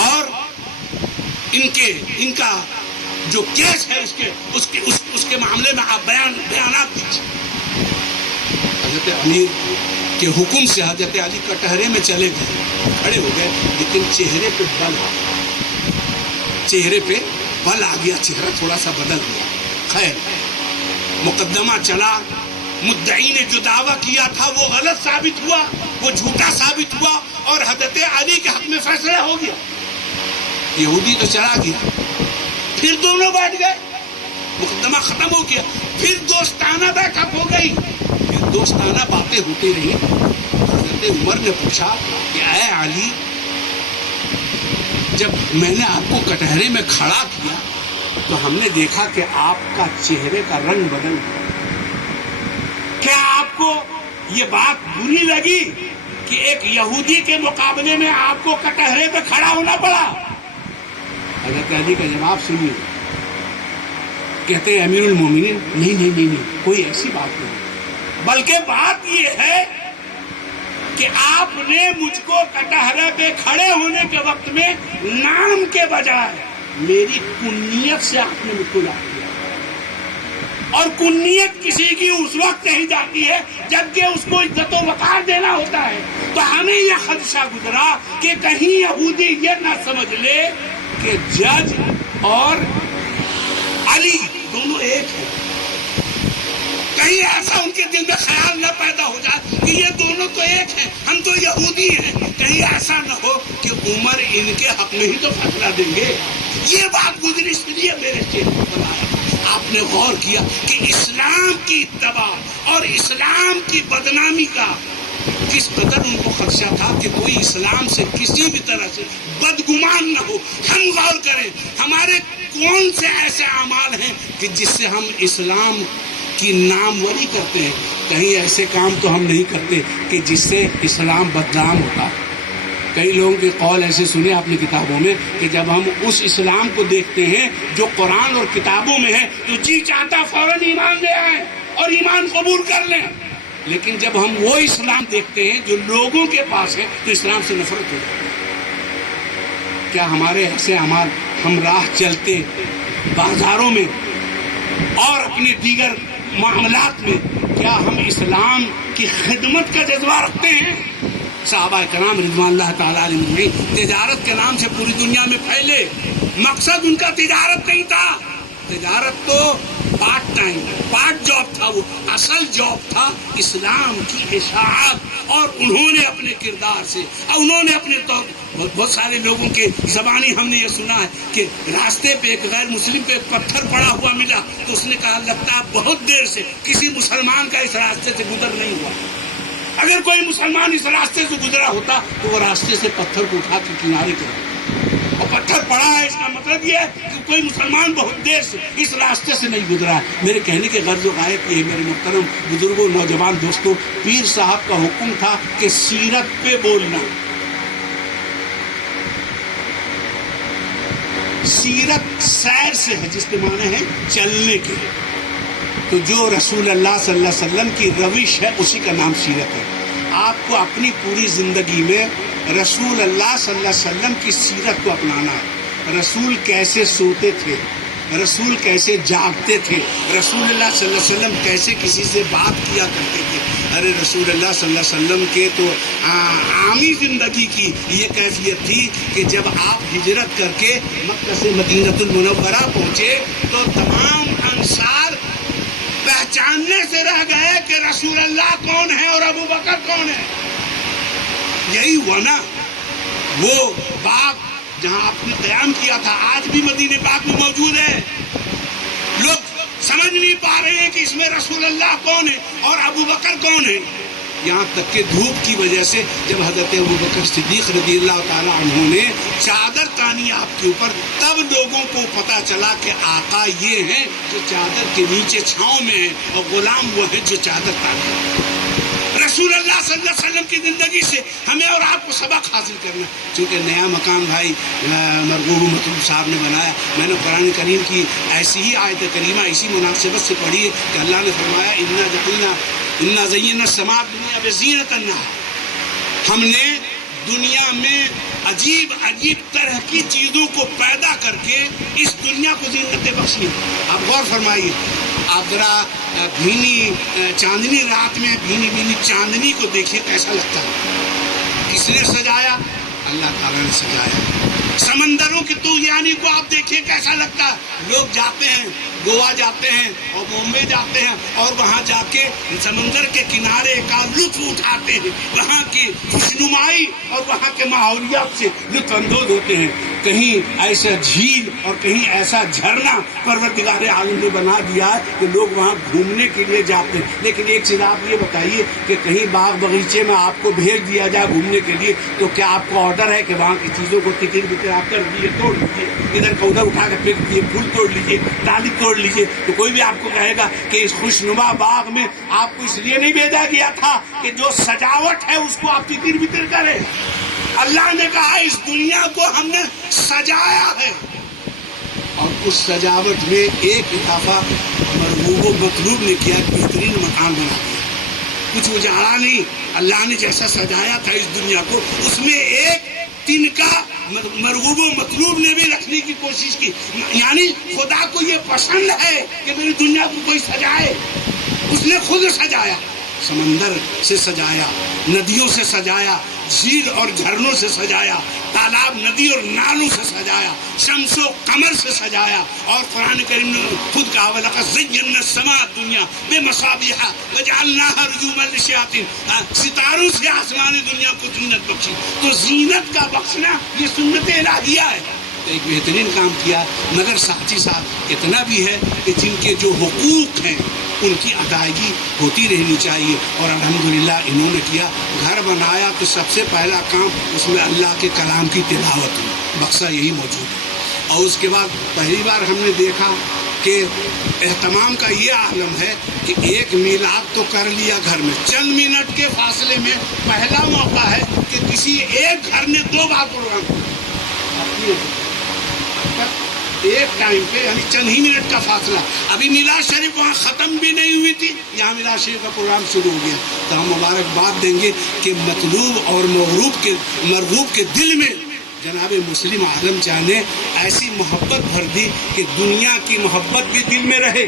اور ان کا جو کیس ہے اس کے معاملے میں آپ بیانات دیجیے۔ حضرت علی کے حکم سے حضرت علی کٹہرے میں چلے گئے، کھڑے ہو گئے، لیکن چہرے پہ بل آ گیا، چہرہ تھوڑا سا بدل گیا۔ خیر مقدمہ چلا، مدعی نے جو دعویٰ کیا تھا وہ غلط ثابت ہوا، وہ جھوٹا ثابت ہوا، اور حضرت علی کے حق میں فیصلہ ہو گیا۔ یہودی تو چلا گیا، پھر دونوں بیٹھ گئے، مقدمہ ختم ہو گیا، پھر دوستانہ بیٹھک ہو گئی، پھر دوستانہ باتیں ہوتی رہی۔ حضرت عمر نے پوچھا کہ اے علی، جب میں نے آپ کو کٹہرے میں کھڑا کیا تو ہم نے دیکھا کہ آپ کا چہرے کا رنگ بدل گیا، کیا آپ کو یہ بات بری لگی کہ ایک یہودی کے مقابلے میں آپ کو کٹہرے پہ کھڑا ہونا پڑا؟ حضرت علی کا جواب سنیے، کہتے ہیں امیر المومنین نہیں، کوئی ایسی بات نہیں، بلکہ بات یہ ہے کہ آپ نے مجھ کو کٹہرے پہ کھڑے ہونے کے وقت میں نام کے بجائے میری کنیت سے آپ نے مجھ کو لا دیا، اور کنیت کسی کی اس وقت نہیں جاتی ہے جبکہ اس کو عزت و وقار دینا ہوتا ہے۔ تو ہمیں یہ خدشہ گزرا کہ کہیں یہودی یہ نہ سمجھ لے کہ جج اور علی دونوں ایک ہیں، کہیں ایسا ان کے دل میں خیال نہ پیدا ہو جائے کہ یہ دونوں تو ایک ہیں، ہم تو یہودی ہیں، کہیں ایسا نہ ہو کہ عمر ان کے حق میں ہی تو فیصلہ دیں گے۔ یہ بات گزری، اس لیے میرے چہرے پر آیا۔ آپ نے غور کیا کہ اسلام کی اتباع اور اسلام کی بدنامی کا کس قدر ان کو خدشہ تھا کہ کوئی اسلام سے کسی بھی طرح سے بدگمان نہ ہو۔ ہم غور کریں ہمارے کون سے ایسے اعمال ہیں کہ جس سے ہم اسلام کی ناموری کرتے ہیں، کہیں ایسے کام تو ہم نہیں کرتے کہ جس سے اسلام بدنام ہوتا۔ کئی لوگوں کے قول ایسے سنے آپ نے کتابوں میں کہ جب ہم اس اسلام کو دیکھتے ہیں جو قرآن اور کتابوں میں ہے تو جی چاہتا فوراً ایمان لے آئیں اور ایمان قبول کر لیں، لیکن جب ہم وہ اسلام دیکھتے ہیں جو لوگوں کے پاس ہے تو اسلام سے نفرت ہو جاتی ہے۔ کیا ہمارے ایسے اعمال، ہم راہ چلتے بازاروں میں اور اپنے دیگر معاملات میں کیا ہم اسلام کی خدمت کا جذبہ رکھتے ہیں؟ صحابہ کرام رضوان اللہ تعالیٰ علیہ تجارت کے نام سے پوری دنیا میں پھیلے، مقصد ان کا تجارت نہیں تھا، تجارت تو پارٹ ٹائم پارٹ جاب تھا، وہ اصل جاب تھا اسلام کی اشاعت۔ اور انہوں نے اپنے کردار سے، انہوں نے اپنے طور بہت سارے لوگوں کے زبانی ہم نے یہ سنا ہے کہ راستے پہ ایک غیر مسلم پہ پتھر پڑا ہوا ملا تو اس نے کہا لگتا ہے بہت دیر سے کسی مسلمان کا اس راستے سے گزر نہیں ہوا، اگر کوئی مسلمان اس راستے سے گزرا ہوتا تو وہ راستے سے پتھر کو اٹھا کے کنارے کر، اور پتھر پڑا ہے اس کا مطلب یہ ہے کہ کوئی مسلمان بہت دیر سے اس راستے سے نہیں گزرا ہے۔ میرے کہنے کے غرض و غایت یہ ہے میرے محترم بزرگوں، نوجوان دوستوں، پیر صاحب کا حکم تھا کہ سیرت پہ بولنا، سیرت سیر سے ہے جس کے معنی ہے چلنے کے، تو جو رسول اللہ صلی اللہ علیہ وسلم کی روش ہے اسی کا نام سیرت ہے۔ آپ کو اپنی پوری زندگی میں رسول اللہ صلی اللہ علیہ وسلم کی سیرت کو اپنانا ہے۔ رسول کیسے سوتے تھے، رسول کیسے جاگتے تھے، رسول اللہ صلی اللہ علیہ وسلم کیسے کسی سے بات کیا کرتے تھے۔ ارے رسول اللہ صلی اللہ علیہ وسلم کے تو عامی زندگی کی یہ کیفیت تھی کہ جب آپ ہجرت کر کے مکہ سے مدینہ المنورہ پہنچے تو تمام انصار پہچاننے سے رہ گئے کہ رسول اللہ کون ہے اور ابو بکر کون ہے۔ یہی ہوا نا، وہ باغ جہاں آپ نے قیام کیا تھا آج بھی مدینہ پاک میں موجود ہے، لوگ سمجھ نہیں پا رہے ہیں کہ اس میں رسول اللہ کون ہے اور ابو بکر کون ہے، یہاں تک کہ دھوپ کی وجہ سے جب حضرت ابو بکر صدیق رضی اللہ تعالیٰ عنہ نے چادر تانی آپ کے اوپر، تب لوگوں کو پتا چلا کہ آقا یہ ہیں جو چادر کے نیچے چھاؤں میں ہیں اور غلام وہ ہیں جو چادر تانی۔ رسول اللہ صلی اللہ علیہ وسلم کی زندگی سے ہمیں اور آپ کو سبق حاصل کرنا، چونکہ نیا مقام بھائی مرغوب مطلوب صاحب نے بنایا، میں نے قرآن کریم کی ایسی ہی آیت کریمہ اسی مناسبت سے پڑھی ہے کہ اللہ نے فرمایا اِنَّا زَيَّنَّا السَّمَاءَ الدُّنْيَا بِزِينَةٍ النَّهَارِ، ہم نے دنیا میں عجیب عجیب طرح کی چیزوں کو پیدا کر کے اس دنیا کو زینت بخشی۔ آپ غور فرمائیے، آپ ذرا بھینی چاندنی رات میں بھینی بھینی چاندنی کو دیکھیے کیسا لگتا ہے، کس نے سجایا؟ اللہ تعالیٰ نے سجایا۔ سمندروں کی طغیانی کو آپ دیکھیے کیسا لگتا ہے، لوگ جاتے ہیں گوا جاتے ہیں اور بامبے جاتے ہیں اور وہاں جا کے سمندر کے کنارے کا لطف اٹھاتے ہیں، وہاں کی خوشنمائی اور وہاں کے ماحولیات سے لطف اندوز ہوتے ہیں. کہیں ایسا جھیل اور کہیں ایسا جھرنا پروردگار عالم نے بنا دیا ہے کہ لوگ وہاں گھومنے کے لیے جاتے ہیں. لیکن ایک چیز آپ یہ بتائیے کہ کہیں باغ بغیچے میں آپ کو بھیج دیا جائے گھومنے کے لیے تو کیا آپ کو آرڈر ہے کہ وہاں کی چیزوں کو تکر بکر آپ کر دیجیے، توڑ لیجیے، ادھر کا ادھر اٹھا کے پھینک دیجیے، پھول توڑ لیجیے، ڈالی توڑ لیجیے؟ تو کوئی بھی آپ کو کہے گا کہ اس خوشنما باغ میں آپ کو اس لیے نہیں بھیجا گیا تھا کہ جو سجاوٹ ہے اس کو آپ تکر بکر کریں. اللہ نے کہا اس دنیا کو ہم نے سجایا ہے، اور اس سجاوٹ میں ایک اضافہ مرغوب و مطلوب نے کیا، بہترین مکان بنا دیا. کچھ اجاڑا نہیں، اللہ نے جیسا سجایا تھا اس دنیا کو اس میں ایک تنکا مرغوب و مطلوب نے بھی رکھنے کی کوشش کی. یعنی خدا کو یہ پسند ہے کہ میری دنیا کو کوئی سجائے. اس نے خود سجایا، سمندر سے سجایا، ندیوں سے سجایا، جھیل اور جھرنوں سے سجایا، تالاب ندی اور نالوں سے سجایا، شمس و قمر سے سجایا. اور قرآن کریم نے خود کہا وَلَقَدْ زَيَّنَّا السَّمَاءَ الدُّنْيَا بِمَصَابِيحَ وَجَعَلْنَاهَا رُجُومًا لِلشَّيَاطِينِ. ستاروں سے آسمان دنیا کو زینت بخشی. تو زینت کا بخشنا یہ سنت الہیہ ہے. ایک بہترین کام کیا، مگر ساتھ ہی ساتھ اتنا بھی ہے کہ جن کے جو حقوق ہیں ان کی ادائیگی ہوتی رہنی چاہیے. اور الحمدللہ انہوں نے کیا. گھر بنایا تو سب سے پہلا کام اس میں اللہ کے کلام کی تلاوت ہوئی، بکسا یہی موجود ہے. اور اس کے بعد پہلی بار ہم نے دیکھا کہ اہتمام کا یہ عالم ہے کہ ایک میلاد تو کر لیا گھر میں، چند منٹ کے فاصلے میں پہلا موقع ہے کہ کسی ایک گھر نے 2 بار پروگرام کیا ایک ٹائم پہ، یعنی چند ہی منٹ کا فاصلہ. ابھی میلاد شریف وہاں ختم بھی نہیں ہوئی تھی، یہاں میلاد شریف کا پروگرام شروع ہو گیا. تو ہم مبارکباد دیں گے کہ مطلوب اور مرغوب کے دل میں جناب مسلم عالم جان نے ایسی محبت بھر دی کہ دنیا کی محبت بھی دل میں رہے،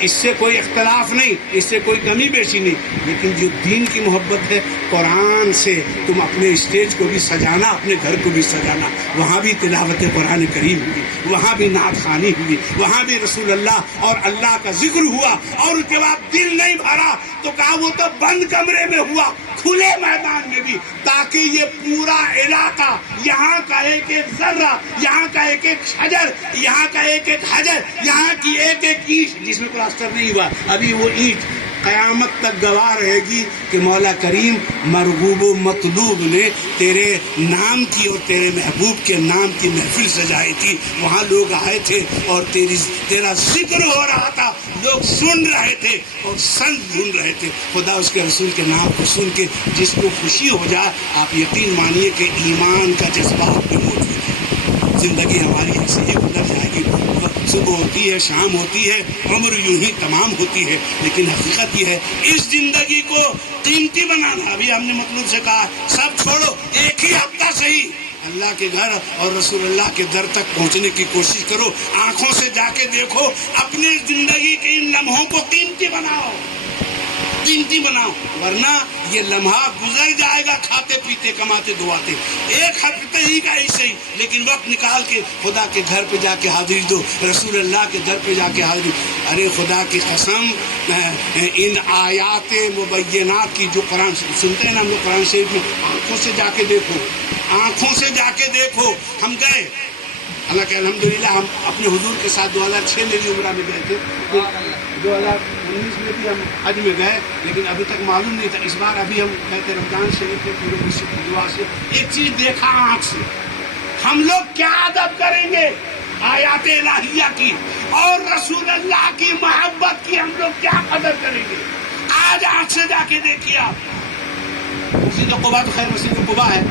اس سے کوئی اختلاف نہیں، اس سے کوئی کمی بیشی نہیں. لیکن جو دین کی محبت ہے، قرآن سے تم اپنے اسٹیج کو بھی سجانا، اپنے گھر کو بھی سجانا. وہاں بھی تلاوت قرآن کریم ہوئی، وہاں بھی نعت خوانی ہوئی، وہاں بھی رسول اللہ اور اللہ کا ذکر ہوا. اور اس کے بعد دل نہیں بھرا تو کہا وہ تو بند کمرے میں ہوا، کھلے میدان میں بھی، تاکہ یہ پورا علاقہ، یہاں کا ایک ایک ذرہ، یہاں کا ایک ایک شجر، یہاں کا ایک ایک حجر، یہاں کی ایک ایک اینٹ جس میں پلاسٹر نہیں ہوا ابھی، وہ اینٹ قیامت تک گواہ رہے گی کہ مولا کریم مرغوب و مطلوب نے تیرے نام کی اور تیرے محبوب کے نام کی محفل سجائی تھی. وہاں لوگ آئے تھے اور تیرا ذکر ہو رہا تھا، لوگ سن رہے تھے اور سنت ڈھونڈ رہے تھے. خدا اس کے رسول کے نام کو سن کے جس کو خوشی ہو جائے، آپ یقین مانیے کہ ایمان کا جذبہ آپ میں موجود ہے. زندگی ہماری ایسے ہی گزر جائے گی. صبح ہوتی ہے، شام ہوتی ہے، عمر یوں ہی تمام ہوتی ہے. لیکن حقیقت یہ ہے اس زندگی کو قیمتی بنانا. ابھی ہم نے مطلوب سے کہا سب چھوڑو، ایک ہی ہفتہ صحیح اللہ کے گھر اور رسول اللہ کے در تک پہنچنے کی کوشش کرو. آنکھوں سے جا کے دیکھو، اپنی زندگی کے ان لمحوں کو قیمتی بناؤ، قیمتی بناؤ. ورنہ یہ لمحہ گزر جائے گا کھاتے پیتے کماتے دعاتے، ایک ہفتے ہی کا ایسے ہی. لیکن وقت نکال کے خدا کے گھر پہ جا کے حاضری دو، رسول اللہ کے در پہ جا کے حاضری. ارے خدا کی قسم، ان آیات مبینات کی جو قرآن سنتے ہیں نا ہم لوگ قرآن شریف میں، آنکھوں سے جا کے دیکھو، آنکھوں سے جا کے دیکھو. ہم گئے اللہ کے الحمدللہ، ہم اپنے حضور کے ساتھ 2006 میں بھی عمرہ میں گئے تھے، 2019 میں بھی ہم حج میں گئے، لیکن ابھی تک معلوم نہیں تھا. اس بار ابھی ہم کہتے رمضان شریف کے پورے دعا سے ایک چیز دیکھا آنکھ سے. ہم لوگ کیا ادب کریں گے آیات الہیہ کی اور رسول اللہ کی محبت کی، ہم لوگ کیا قدر کریں گے. آج آنکھ سے جا کے دیکھیے آپ. مسجد قباء تو خیر مسجد قباء ہے،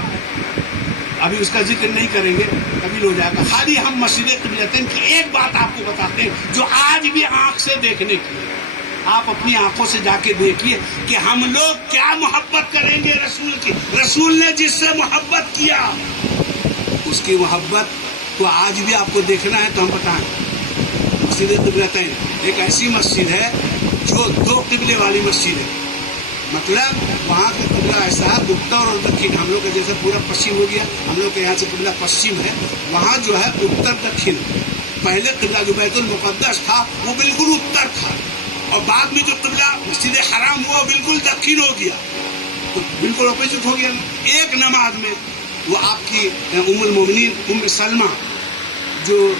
ابھی اس کا ذکر نہیں کریں گے، قبیل ہو جائے گا. خالی ہم مسجد قبلتین کی ایک بات آپ کو بتاتے ہیں جو آج بھی آنکھ سے دیکھنے کی ہے. آپ اپنی آنکھوں سے جا کے دیکھیے کہ ہم لوگ کیا محبت کریں گے رسول کی. رسول نے جس سے محبت کیا اس کی محبت کو آج بھی آپ کو دیکھنا ہے تو ہم بتائیں. مسجد قبلتین ایک ایسی مسجد ہے جو 2 قبلے والی مسجد ہے. مطلب وہاں کا قبلہ ایسا ہے اتر اور دکن. ہم لوگ کا جیسے پورا پشچم ہو گیا، ہم لوگ کے یہاں سے قبلہ پشچم ہے، وہاں جو ہے اتر دکن. پہلے قبلہ جو بیت المقدس تھا وہ بالکل اتر تھا، اور بعد میں جو قبلہ مسجد حرام ہوا بالکل دکن ہو گیا، تو بالکل اپوزٹ ہو گیا۔ ایک نماز میں وہ آپ کی ام المومنین ام سلمہ جو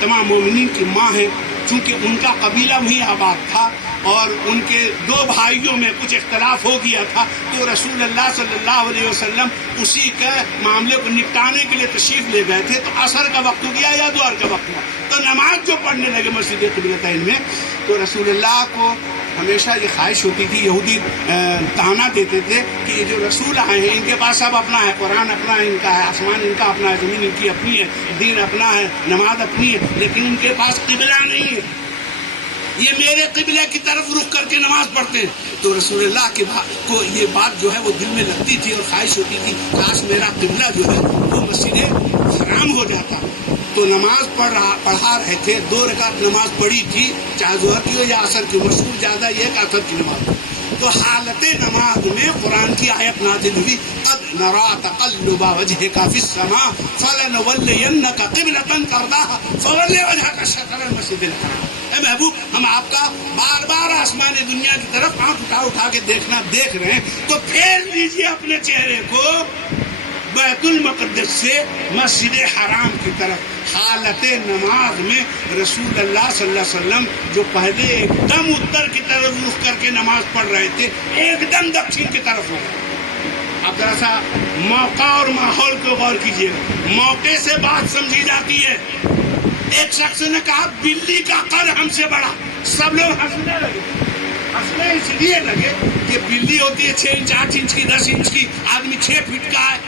تمام مومنین کی ماں ہیں، چونکہ ان کا قبیلہ وہیں آباد تھا اور ان کے دو بھائیوں میں کچھ اختلاف ہو گیا تھا، تو رسول اللہ صلی اللہ علیہ وسلم اسی کے معاملے کو نپٹانے کے لیے تشریف لے گئے تھے، تو عصر کا وقت ہو گیا یا ظہر کا وقت ہوا، تو نماز جو پڑھنے لگے مسجد قبلتین میں، تو رسول اللہ کو ہمیشہ یہ خواہش ہوتی تھی، یہودی تانا دیتے تھے کہ یہ جو رسول آئے ہیں ان کے پاس سب اپنا ہے، قرآن اپنا ہے ان کا ہے، آسمان ان کا اپنا ہے، زمین ان کی اپنی ہے، دین اپنا ہے، نماز اپنی ہے، لیکن ان کے پاس قبلہ نہیں ہے، یہ میرے قبلہ کی طرف رخ کر کے نماز پڑھتے ہیں۔ تو رسول اللہ کے کو یہ بات جو ہے وہ دل میں لگتی تھی اور خواہش ہوتی تھی کاش میرا قبلہ جو ہے وہ مسجد حرام ہو جاتا۔ تو نماز پڑھا رہے تھے، 2 رکعت نماز پڑھی تھی، چاہے ظہر کی ہو یا عصر کی، مشہور زیادہ یہ کہ عصر کی نماز، تو حالت نماز میں قرآن کی آیت نازل ہوئی، قد نرى تقلب وجهك في السماء فلنولينك قبلة ترضاها فول وجهك شطر المسجد الحرام۔ اے محبوب، ہم آپ کا بار بار آسمان دنیا کی طرف آنکھ اٹھا کے دیکھ رہے ہیں، تو پھیر لیجیے اپنے چہرے کو بیت المقدس سے مسجد حرام کی طرف۔ حالت نماز میں رسول اللہ صلی اللہ علیہ وسلم جو پہلے ایک دم اتر کی طرف رخ کر کے نماز پڑھ رہے تھے، ایک دم دکشن کی طرف ہو گئے۔ اب ذرا سا موقع اور ماحول کو غور کیجیے، موقع سے بات سمجھی جاتی ہے۔ ایک شخص نے کہا بلی کا قد ہم سے بڑا، سب لوگ ہنسنے لگے، ہنسنے اس لیے لگے کہ بلی ہوتی ہے 6 انچ 8 انچ کی 10 انچ کی، آدمی 6 فٹ کا ہے،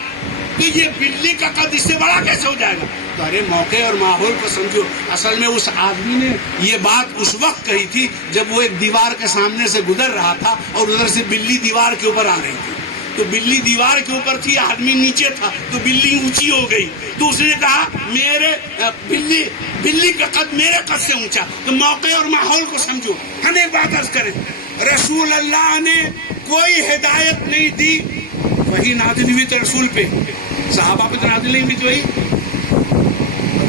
تو یہ بلی کا قد اس سے بڑا کیسے ہو جائے گا؟ تو ارے موقع اور ماحول کو سمجھو۔ اصل میں اس آدمی نے یہ بات اس وقت کہی تھی جب وہ ایک دیوار کے سامنے سے گزر رہا تھا اور ادھر سے بلی دیوار کے اوپر آ رہی تھی، تو بلی دیوار کے اوپر تھی، آدمی نیچے تھا، تو بلی اونچی ہو گئی، تو اس نے کہا میرے بلی کا قد میرے قد سے اونچا۔ تو موقع اور ماحول کو سمجھو۔ ہم ایک بات عرض کریں، رسول اللہ نے کوئی ہدایت نہیں دی، وہی نازل ہوئی تو رسول پہ، صحابہ پہ تو نازل نہیں ہوئی، تو وہی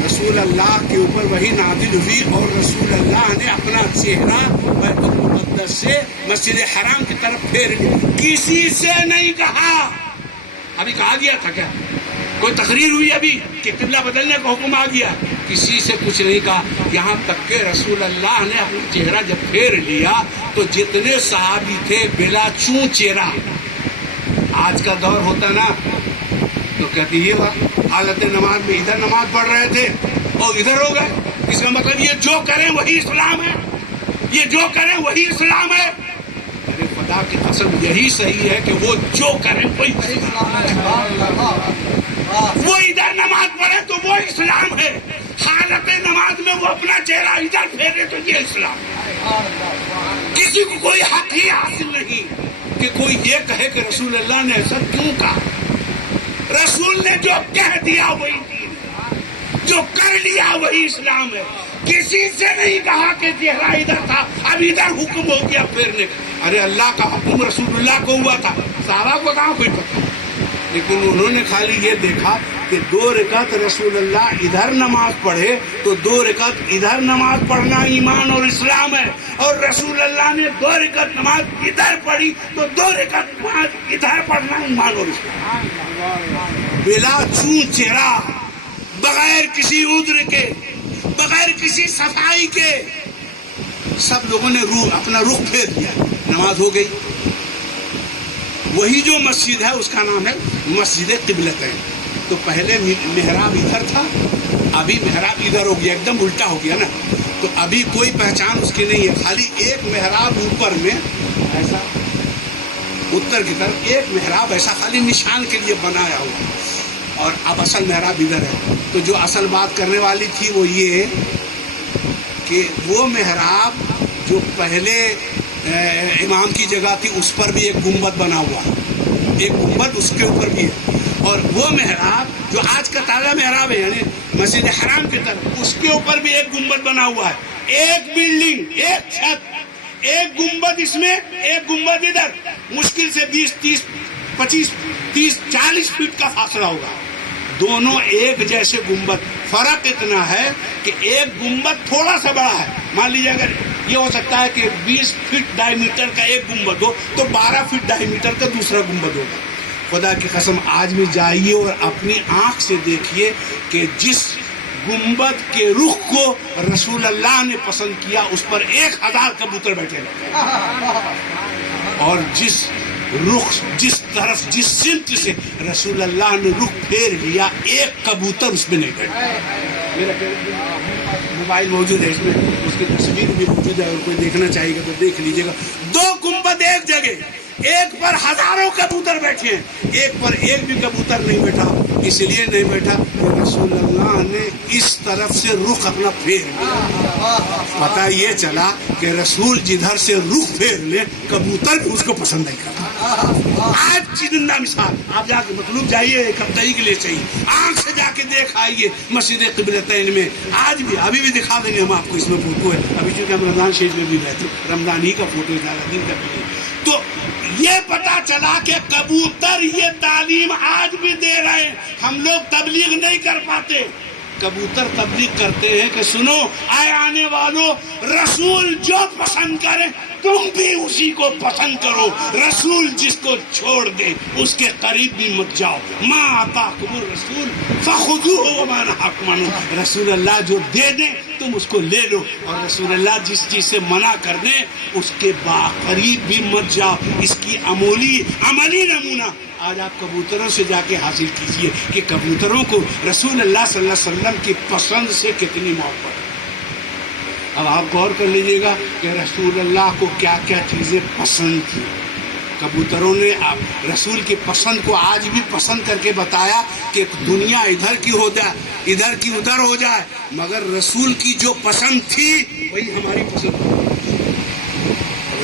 رسول اللہ کے اوپر وہی نازل ہوئی، اور رسول اللہ نے اپنا چہرہ بیت المقدس سے مسجد حرام کی طرف پھیر لیا، کسی سے نہیں کہا۔ ابھی کہا گیا تھا کیا؟ کوئی تقریر ہوئی ابھی کہ قبلہ بدلنے کا حکم آ گیا؟ کسی سے کچھ نہیں کہا، یہاں تک کہ رسول اللہ نے اپنا چہرہ جب پھیر لیا تو جتنے صحابی تھے بلا چون چہرہ، آج کا دور ہوتا نا تو کہتی یہ بات، حالت نماز میں ادھر نماز پڑھ رہے تھے اور ادھر ہو گئے، اس کا مطلب یہ جو کریں وہی اسلام ہے، یہ جو کریں وہی اسلام ہے۔ ارے خدا کی قسم یہی صحیح ہے کہ وہ جو کریں وہی اسلام ہے، وہ ادھر نماز پڑھے تو وہ اسلام ہے، حالت نماز میں وہ اپنا چہرہ ادھر پھیرے تو یہ اسلام ہے۔ کسی کو کوئی حق ہی حاصل نہیں کہ کوئی یہ کہے کہ رسول اللہ نے ایسا کیوں کہا۔ رسول نے جو کہہ دیا وہی دین ہے، جو کر لیا وہی اسلام ہے۔ کسی سے نہیں کہا کہ چہرہ ادھر تھا اب ادھر حکم ہو گیا پھیرنے کا۔ ارے اللہ کا حکم رسول اللہ کو ہوا تھا، صحابہ کو کہاں کوئی پتہ، لیکن انہوں نے خالی یہ دیکھا کہ 2 رکعت رسول اللہ ادھر نماز پڑھے تو 2 رکعت ادھر نماز پڑھنا ایمان اور اسلام ہے، اور رسول اللہ نے 2 رکعت نماز ادھر پڑھی تو 2 رکعت نماز ادھر پڑھنا ایمان اور اسلام، بلا چون چہرہ، بغیر کسی عذر کے، بغیر کسی صفائی کے، سب لوگوں نے اپنا رخ پھیر دیا، نماز ہو گئی۔ وہی جو مسجد ہے اس کا نام ہے مسجد قبلتین۔ تو پہلے محراب ادھر تھا، ابھی محراب ادھر ہو گیا، ایک دم الٹا ہو گیا نا، تو ابھی کوئی پہچان اس کی نہیں ہے، خالی ایک محراب اوپر میں ایسا اتر کی طرف ایک محراب ایسا خالی نشان کے لیے بنایا ہوا، اور اب اصل محراب ادھر ہے۔ تو جو اصل بات کرنے والی تھی وہ یہ کہ وہ محراب جو پہلے امام کی جگہ تھی اس پر بھی ایک گنبد بنا ہوا ہے، ایک گنبد اس کے اوپر بھی ہے، اور وہ محراب جو آج کا تازہ محراب ہے یعنی مسجد حرام کی طرف، اس کے اوپر بھی ایک گنبد بنا ہوا ہے، ایک بلڈنگ، ایک چھت، ایک گنبد اس میں، ایک گنبد ادھر، مشکل سے 20 30 25 30 40 فٹ کا فاصلہ ہوگا، دونوں ایک جیسے گنبد، فرق اتنا ہے کہ ایک گنبد تھوڑا سا بڑا ہے، مان لیجیے اگر یہ ہو سکتا ہے کہ 20 فٹ ڈائی میٹر کا ایک گنبد ہو تو 12 فٹ ڈائی میٹر کا دوسرا گنبد ہوگا۔ خدا کی قسم آج بھی جائیے اور اپنی آنکھ سے دیکھیے کہ جس گنبد کے رخ کو رسول اللہ نے پسند کیا اس پر 1000 کبوتر بیٹھے رہتے ہیں، اور جس طرف جس سمت سے رسول اللہ نے رخ پھیر لیا ایک کبوتر اس میں نہیں بیٹھا۔ میرا موبائل موجود ہے، اس میں اس کی تصویر بھی موجود ہے، اگر کوئی دیکھنا چاہیے گا تو دیکھ لیجیے گا۔ 2 گنبد ایک جگہ، ایک پر ہزاروں کبوتر بیٹھے ہیں، ایک پر ایک بھی کبوتر نہیں بیٹھا۔ اس لیے نہیں بیٹھا کہ رسول اللہ نے اس طرف سے رخ اپنا پھیر لیا۔ پتہ یہ چلا کہ رسول جدھر سے رخ پھیر لے کبوتر بھی اس کو پسند نہیں کرتا۔ آج چندہ مثال، آپ جا کے مطلوب جائیے، ایک ہفتہ کے لیے چاہیے، آنکھ سے جا کے دیکھ آئیے مسجد قبلتین میں، آج بھی ابھی بھی دکھا دیں گے ہم آپ کو، اس میں فوٹو ہے، ابھی چونکہ ہم رمضان شریف میں بھی رہتے، رمضان ہی کا فوٹو ہے، زیادہ دن کا بھی ہے۔ تو یہ پتا چلا کہ کبوتر یہ تعلیم آج بھی دے رہے ہیں، ہم لوگ تبلیغ نہیں کر پاتے، کبوتر تبلیغ کرتے ہیں کہ سنو آئے آنے والوں، رسول جو پسند کرے تم بھی اسی کو پسند کرو، رسول جس کو چھوڑ دے اس کے قریب بھی مت جاؤ، ما آتاکم الرسول فخذوہ وما نہاکم عنہ، رسول اللہ جو دے دیں تم اس کو لے لو، اور رسول اللہ جس چیز سے منع کر دیں اس کے قریب بھی مت جاؤ۔ اس کی عملی نمونہ آج آپ کبوتروں سے جا کے حاصل کیجئے کہ کبوتروں کو رسول اللہ صلی اللہ علیہ وسلم کی پسند سے کتنی محبت۔ اب آپ غور کر لیجئے گا کہ رسول اللہ کو کیا کیا چیزیں پسند تھی۔ کبوتروں نے رسول کی پسند کو آج بھی پسند کر کے بتایا کہ دنیا ادھر کی ہو جائے، ادھر کی ادھر ہو جائے، مگر رسول کی جو پسند تھی وہی ہماری پسند تھی۔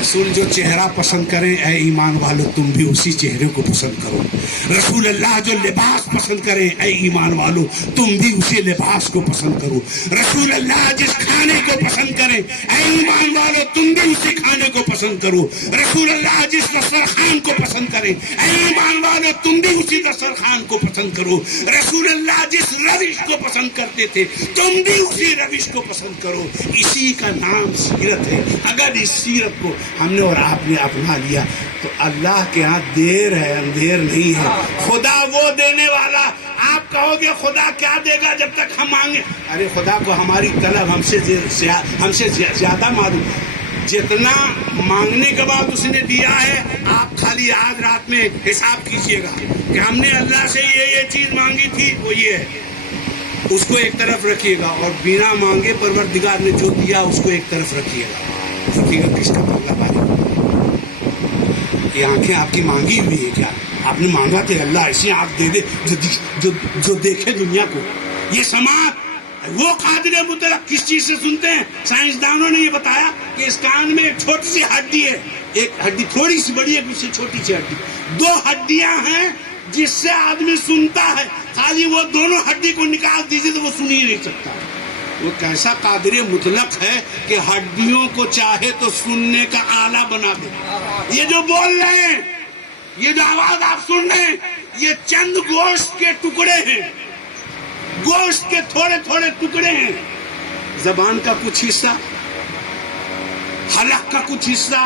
رسول جو چہرہ پسند کریں، اے ایمان والو تم بھی اسی چہرے کو پسند کرو۔ رسول اللہ جو لباس پسند کریں، اے ایمان والو تم بھی اسی لباس کو پسند کرو۔ رسول اللہ جس کھانے کو پسند کریں، اے ایمان والو تم بھی اسی کھانے کو پسند کرو۔ رسول اللہ جس دسترخوان کو پسند کریں، اے ایمان والو تم بھی اسی دسترخوان کو پسند کرو۔ رسول اللہ جس روش کو پسند کرتے تھے تم بھی اسی روش کو پسند کرو۔ اسی کا نام سیرت ہے۔ اگر اس سیرت کو ہم نے اور آپ نے اپنا لیا تو اللہ کے ہاں دیر ہے، اندھیر نہیں ہے۔ خدا وہ دینے والا، آپ کہو گے خدا کیا دے گا جب تک ہم مانگیں؟ ارے خدا کو ہماری طلب ہم سے زیادہ معلوم، جتنا مانگنے کے بعد اس نے دیا ہے آپ خالی آج رات میں حساب کیجئے گا کہ ہم نے اللہ سے یہ چیز مانگی تھی، وہ یہ ہے، اس کو ایک طرف رکھیے گا، اور بنا مانگے پروردگار نے جو دیا اس کو ایک طرف رکھیے گا۔ کس کا پگلا پانی؟ یہ آنکھیں آپ کی مانگی ہوئی ہے کیا؟ آپ نے مانگا تھا اللہ ایسی آنکھ دے دے جو دیکھے دنیا کو۔ یہ سماعت وہ قادر مطلق کس چیز سے سنتے ہیں؟ سائنسدانوں نے یہ بتایا کہ اس کان میں ایک چھوٹی سی ہڈی ہے، ایک ہڈی تھوڑی سی بڑی ہے، اس سے چھوٹی سی ہڈی، 2 ہڈیاں ہیں جس سے آدمی سنتا ہے، خالی وہ دونوں ہڈی کو نکال دیجیے تو وہ سن ہی نہیں سکتا۔ وہ کیسا قادر مطلق ہے کہ ہڈیوں کو چاہے تو سننے کا آلہ بنا دے۔ یہ جو بول رہے ہیں، یہ جو آواز آپ سن رہے ہیں، یہ چند گوشت کے ٹکڑے ہیں، گوشت کے تھوڑے تھوڑے ٹکڑے ہیں۔ زبان کا کچھ حصہ، حلق کا کچھ حصہ،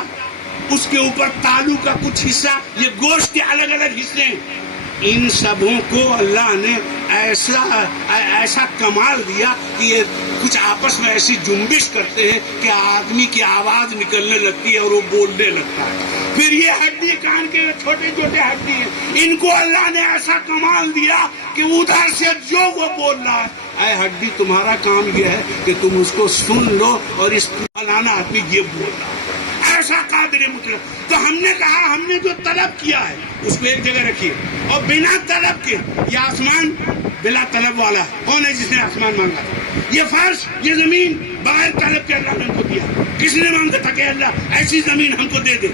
اس کے اوپر تالو کا کچھ حصہ، یہ گوشت کے الگ الگ حصے ہیں۔ ان سبوں کو اللہ نے ایسا کمال دیا کہ یہ کچھ آپس میں ایسی جنبش کرتے ہیں کہ آدمی کی آواز نکلنے لگتی ہے اور وہ بولنے لگتا ہے۔ پھر یہ ہڈی کان کے چھوٹے چھوٹے ہڈی ہیں، ان کو اللہ نے ایسا کمال دیا کہ ادھر سے جو وہ بول رہا ہے، اے ہڈی تمہارا کام یہ ہے کہ تم اس کو سن لو اور اس فلانا آدمی یہ بول رہا ہے، ایسا قادر مطلق۔ تو ہم نے کہا ہم نے جو طلب کیا ہے اس کو ایک جگہ رکھیے، اور بنا طلب کے یہ آسمان بلا طلب والا کون ہے جس نے آسمان مانگا؟ یہ فرش، یہ زمین بغیر طلب کے اللہ نے ہم کو دیا۔ کس نے مانگا تھا کہ اللہ ایسی زمین ہم کو دے دے؟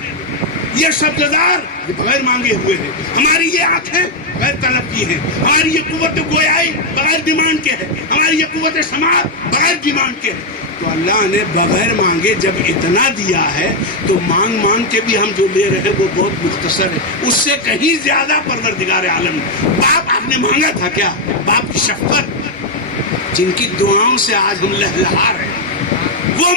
یہ سبزدار یہ بغیر مانگے ہوئے ہیں۔ ہماری یہ آنکھیں بغیر طلب کی ہیں، ہماری یہ قوت گویائی بغیر ڈیمانڈ کے ہے، ہماری یہ قوت سماعت بغیر ڈیمانڈ کے ہے۔ تو اللہ نے بغیر مانگے جب اتنا دیا ہے تو مانگ مانگ کے بھی ہم جو لے رہے ہیں وہ بہت مختصر ہے، اس سے کہیں زیادہ پروردگار عالم۔ باپ آپ نے مانگا تھا کیا؟ باپ کی شفقت، جن کی دعاؤں سے آج ہم لہلہا رہے ہیں، وہ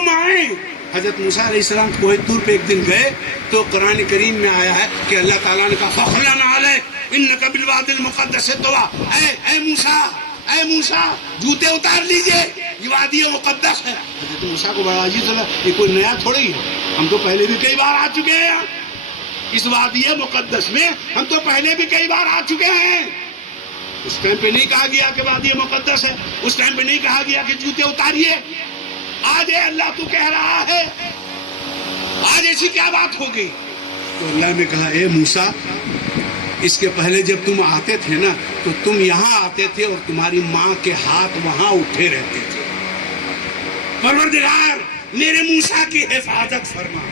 مائیں۔ حضرت موسیٰ علیہ السلام کوہ طور پہ ایک دن گئے تو قرآن کریم میں آیا ہے کہ اللہ تعالیٰ نے کہا فَخْلَعْنَ عَلَيْكَ إِنَّكَ بِالْوَادِ الْمُقَدَّسِ طُوًى، اے موسیٰ جوتے اتار لیجئے، یہ وادی مقدس ہے۔ حضرت موسیٰ کو بڑا عجیب لگا، یہ کوئی نیا تھوڑی ہے، ہم تو پہلے بھی کئی بار آ چکے ہیں یہاں اس وادی مقدس میں، ہم تو پہلے بھی کئی بار آ چکے ہیں۔ اس ٹائم پہ نہیں کہا گیا کہ وادی مقدس ہے، اس ٹائم پہ نہیں کہا گیا کہ جوتے اتاریے۔ آج اے اللہ تو کہہ رہا ہے، آج ایسی کیا بات ہو گئی؟ تو اللہ نے کہا اے موسیٰ، اس کے پہلے جب تم آتے تھے نا تو تم یہاں آتے تھے اور تمہاری ماں کے ہاتھ وہاں اٹھے رہتے تھے۔ پروردگار میرے موسیٰ کی حفاظت فرما،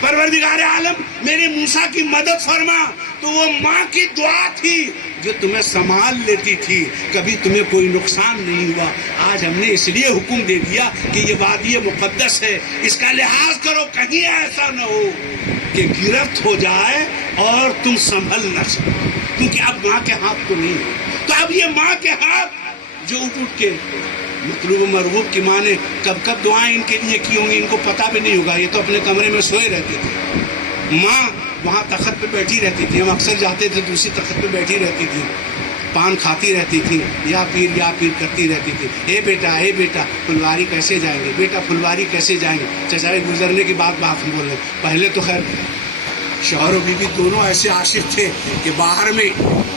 پروردگار عالم میرے موسیٰ کی مدد فرما۔ تو وہ ماں کی دعا تھی جو تمہیں سنبھال لیتی تھی، کبھی تمہیں کوئی نقصان نہیں ہوا۔ آج ہم نے اس لیے حکم دے دیا کہ یہ وادی مقدس ہے، اس کا لحاظ کرو، کہیں ایسا نہ ہو کہ گرفت ہو جائے اور تم سنبھل نہ سکو، کیونکہ اب ماں کے ہاتھ تو نہیں ہے۔ تو اب یہ ماں کے ہاتھ جو اٹھ کے مطلوب و مرغوب کی ماں نے کب کب دعائیں ان کے لیے کی ہوں گی ان کو پتہ بھی نہیں ہوگا، یہ تو اپنے کمرے میں سوئے رہتے تھے۔ ماں وہاں تخت پہ بیٹھی رہتی تھی، ہم اکثر جاتے تھے دوسری تخت پہ بیٹھی رہتی تھی، پان کھاتی رہتی تھی، یا پیر کرتی رہتی تھی۔ اے بیٹا پھلواری کیسے جائیں گے، بیٹا پھلواری کیسے جائیں گے؟ چچا گزرنے کی بات ہم بول رہے ہیں۔ پہلے تو خیر شوہر و بیوی دونوں ایسے عاشق تھے کہ باہر میں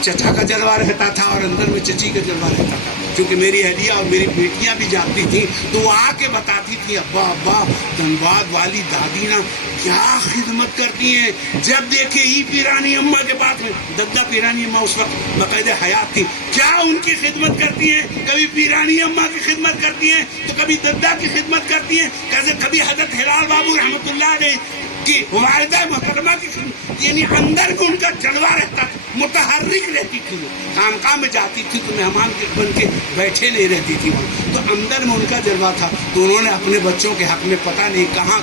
چچا کا جلوہ رہتا تھا اور اندر میں چچی کا جلوہ رہتا تھا۔ کیونکہ میری اہلیہ اور میری بیٹیاں بھی جاتی تھیں تو وہ آ کے بتاتی تھی ابا دھنباد والی دادی نا کیا خدمت کرتی ہیں، جب دیکھے ہی پیرانی اماں کے پاس میں، دادا پیرانی اماں اس وقت باقاعدہ حیات تھی، کیا ان کی خدمت کرتی ہیں، کبھی پیرانی اماں کی خدمت کرتی ہیں تو کبھی دادا کی خدمت کرتی ہیں، کبھی حضرت ہلال بابو رحمۃ اللہ علیہ کی والدہ محترمہ کی خدمت، یعنی اندر میں ان کا جلوہ رہتا تھا، متحرک رہتی تھی۔ وہ خانقاہ میں جاتی تھی تو مہمان کے بن کے بیٹھے نہیں رہتی تھی وہاں، تو اندر میں ان کا جلوہ تھا۔ تو انہوں نے اپنے بچوں کے حق میں پتہ نہیں کہاں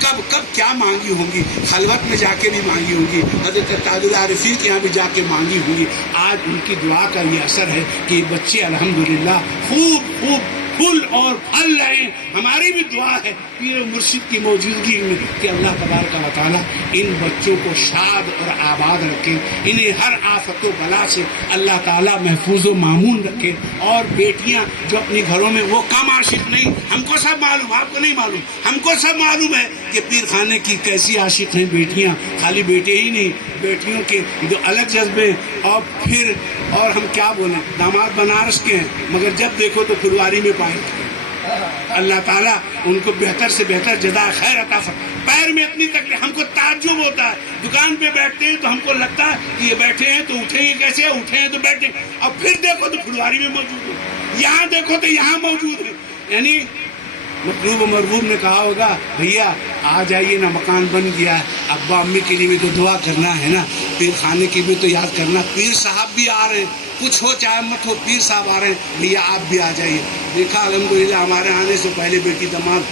کب کیا مانگی ہوں گی، خلوت میں جا کے بھی مانگی ہوں گی، حضرت تاج العارفین کے یہاں بھی جا کے مانگی ہوں گی۔ آج ان کی دعا کا یہ اثر ہے کہ بچے الحمدللہ خوب پھول اور پھل رہے ہیں۔ ہماری بھی دعا ہے پیر مرشد کی موجودگی میں کہ اللہ تبارک و تعالیٰ ان بچوں کو شاد اور آباد رکھے، انہیں ہر آفت و بلا سے اللہ تعالیٰ محفوظ و معمون رکھے۔ اور بیٹیاں جو اپنی گھروں میں، وہ کم عاشق نہیں، ہم کو سب معلوم، آپ کو نہیں معلوم، ہم کو سب معلوم ہے کہ پیر خانے کی کیسی عاشق ہیں بیٹیاں، خالی بیٹے ہی نہیں، بیٹیوں کے جو الگ جذبے، اور ہم کیا بولیں، داماد بنارس کے ہیں مگر جب دیکھو تو پھلواری میں پائیں۔ اللہ تعالیٰ ان کو بہتر سے بہتر جزائے خیر عطا فرمائے۔ پیر میں اتنی تکلیف، ہم کو تعجب ہوتا ہے، دکان پہ بیٹھتے ہیں تو ہم کو لگتا ہے کہ یہ بیٹھے ہیں تو اٹھیں گے کیسے، اٹھے ہیں تو بیٹھیں، اور پھر دیکھو تو پھلواری میں موجود ہے، یہاں دیکھو تو یہاں موجود ہے۔ یعنی مطلوب و مرغوب نے کہا ہوگا بھیا آ جائیے نا، مکان بن گیا ہے، ابا امی کے لیے بھی تو دعا کرنا ہے نا، پیر خانے کی بھی تو یاد کرنا، پیر صاحب بھی آ رہے ہیں، کچھ ہو چاہے مت ہو، پیر صاحب آ رہے ہیں، بھیا آپ بھی آ جائیے۔ دیکھا الحمدللہ ہمارے آنے سے پہلے بیٹی داماد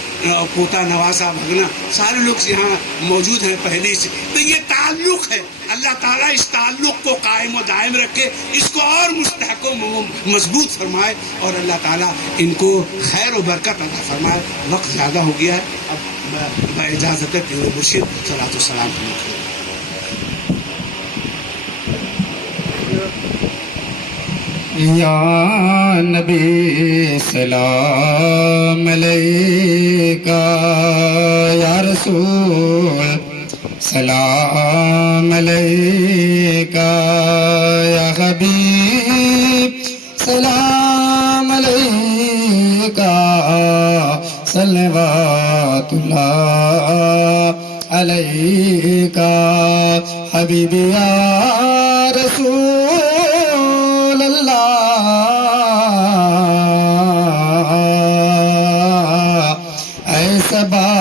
پوتا نواسا بھگنا سارے لوگ یہاں موجود ہیں پہلے سے۔ تو یہ تعلق ہے، اللہ تعالیٰ اس تعلق کو قائم و دائم رکھے، اس کو اور مستحکم و مضبوط فرمائے، اور اللہ تعالیٰ ان کو خیر و برکت عطا فرمائے۔ وقت زیادہ ہو گیا ہے، اب اجازت ہے پیر مرشد صلاۃ و سلام علیہ۔ یا نبی سلام علیکہ، یا رسول سلام علیکہ، یا حبیب سلام علیکہ، صلوات اللہ علیکہ، حبیبی یا رسول اللہ، اے صبا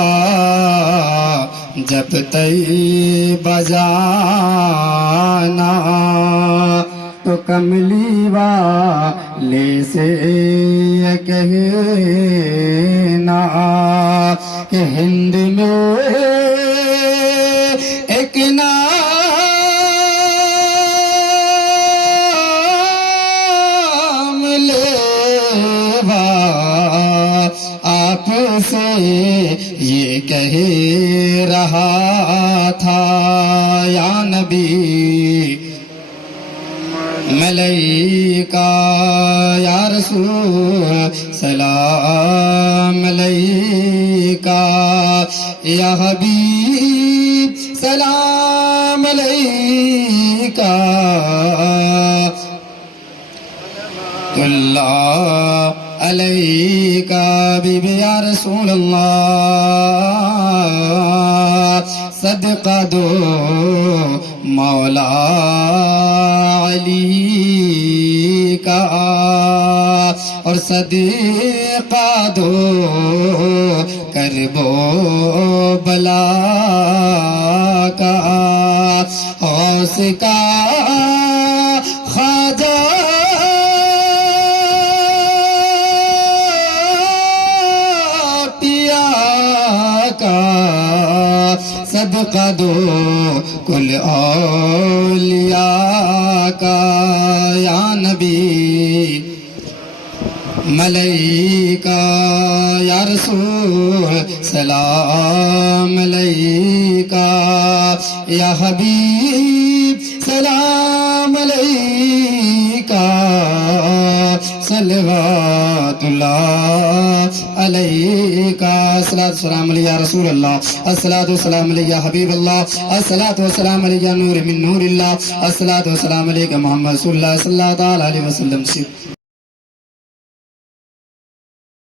جب طیبہ جانا تو تو کملی والے سے یہ کہنا کہ ہند میں ایک نام لیوا آپ سے یہ کہہ رہا تھا یا نبی ملیکا یا رسول سلام علیکا یا حبیب سلام علیکا اللہ علیکا بیبی یا رسول اللہ صدقہ دو مولا علی کا اور صدقہ دو کرب و بلا کا غوث کا خواجہ پیا کا صدقہ دو کل اولیاء کا یا نبی ملیکا یا رسول سلام علیکا یا حبیب سلام علیکا صلوات اللہ علیکا الصلاۃ والسلام علیہ یا رسول اللہ الصلاۃ والسلام علیہ یا حبیب اللہ الصلاۃ والسلام علیہ نور من نور اللہ الصلاۃ والسلام علیہ محمد صلی اللہ علیہ وسلم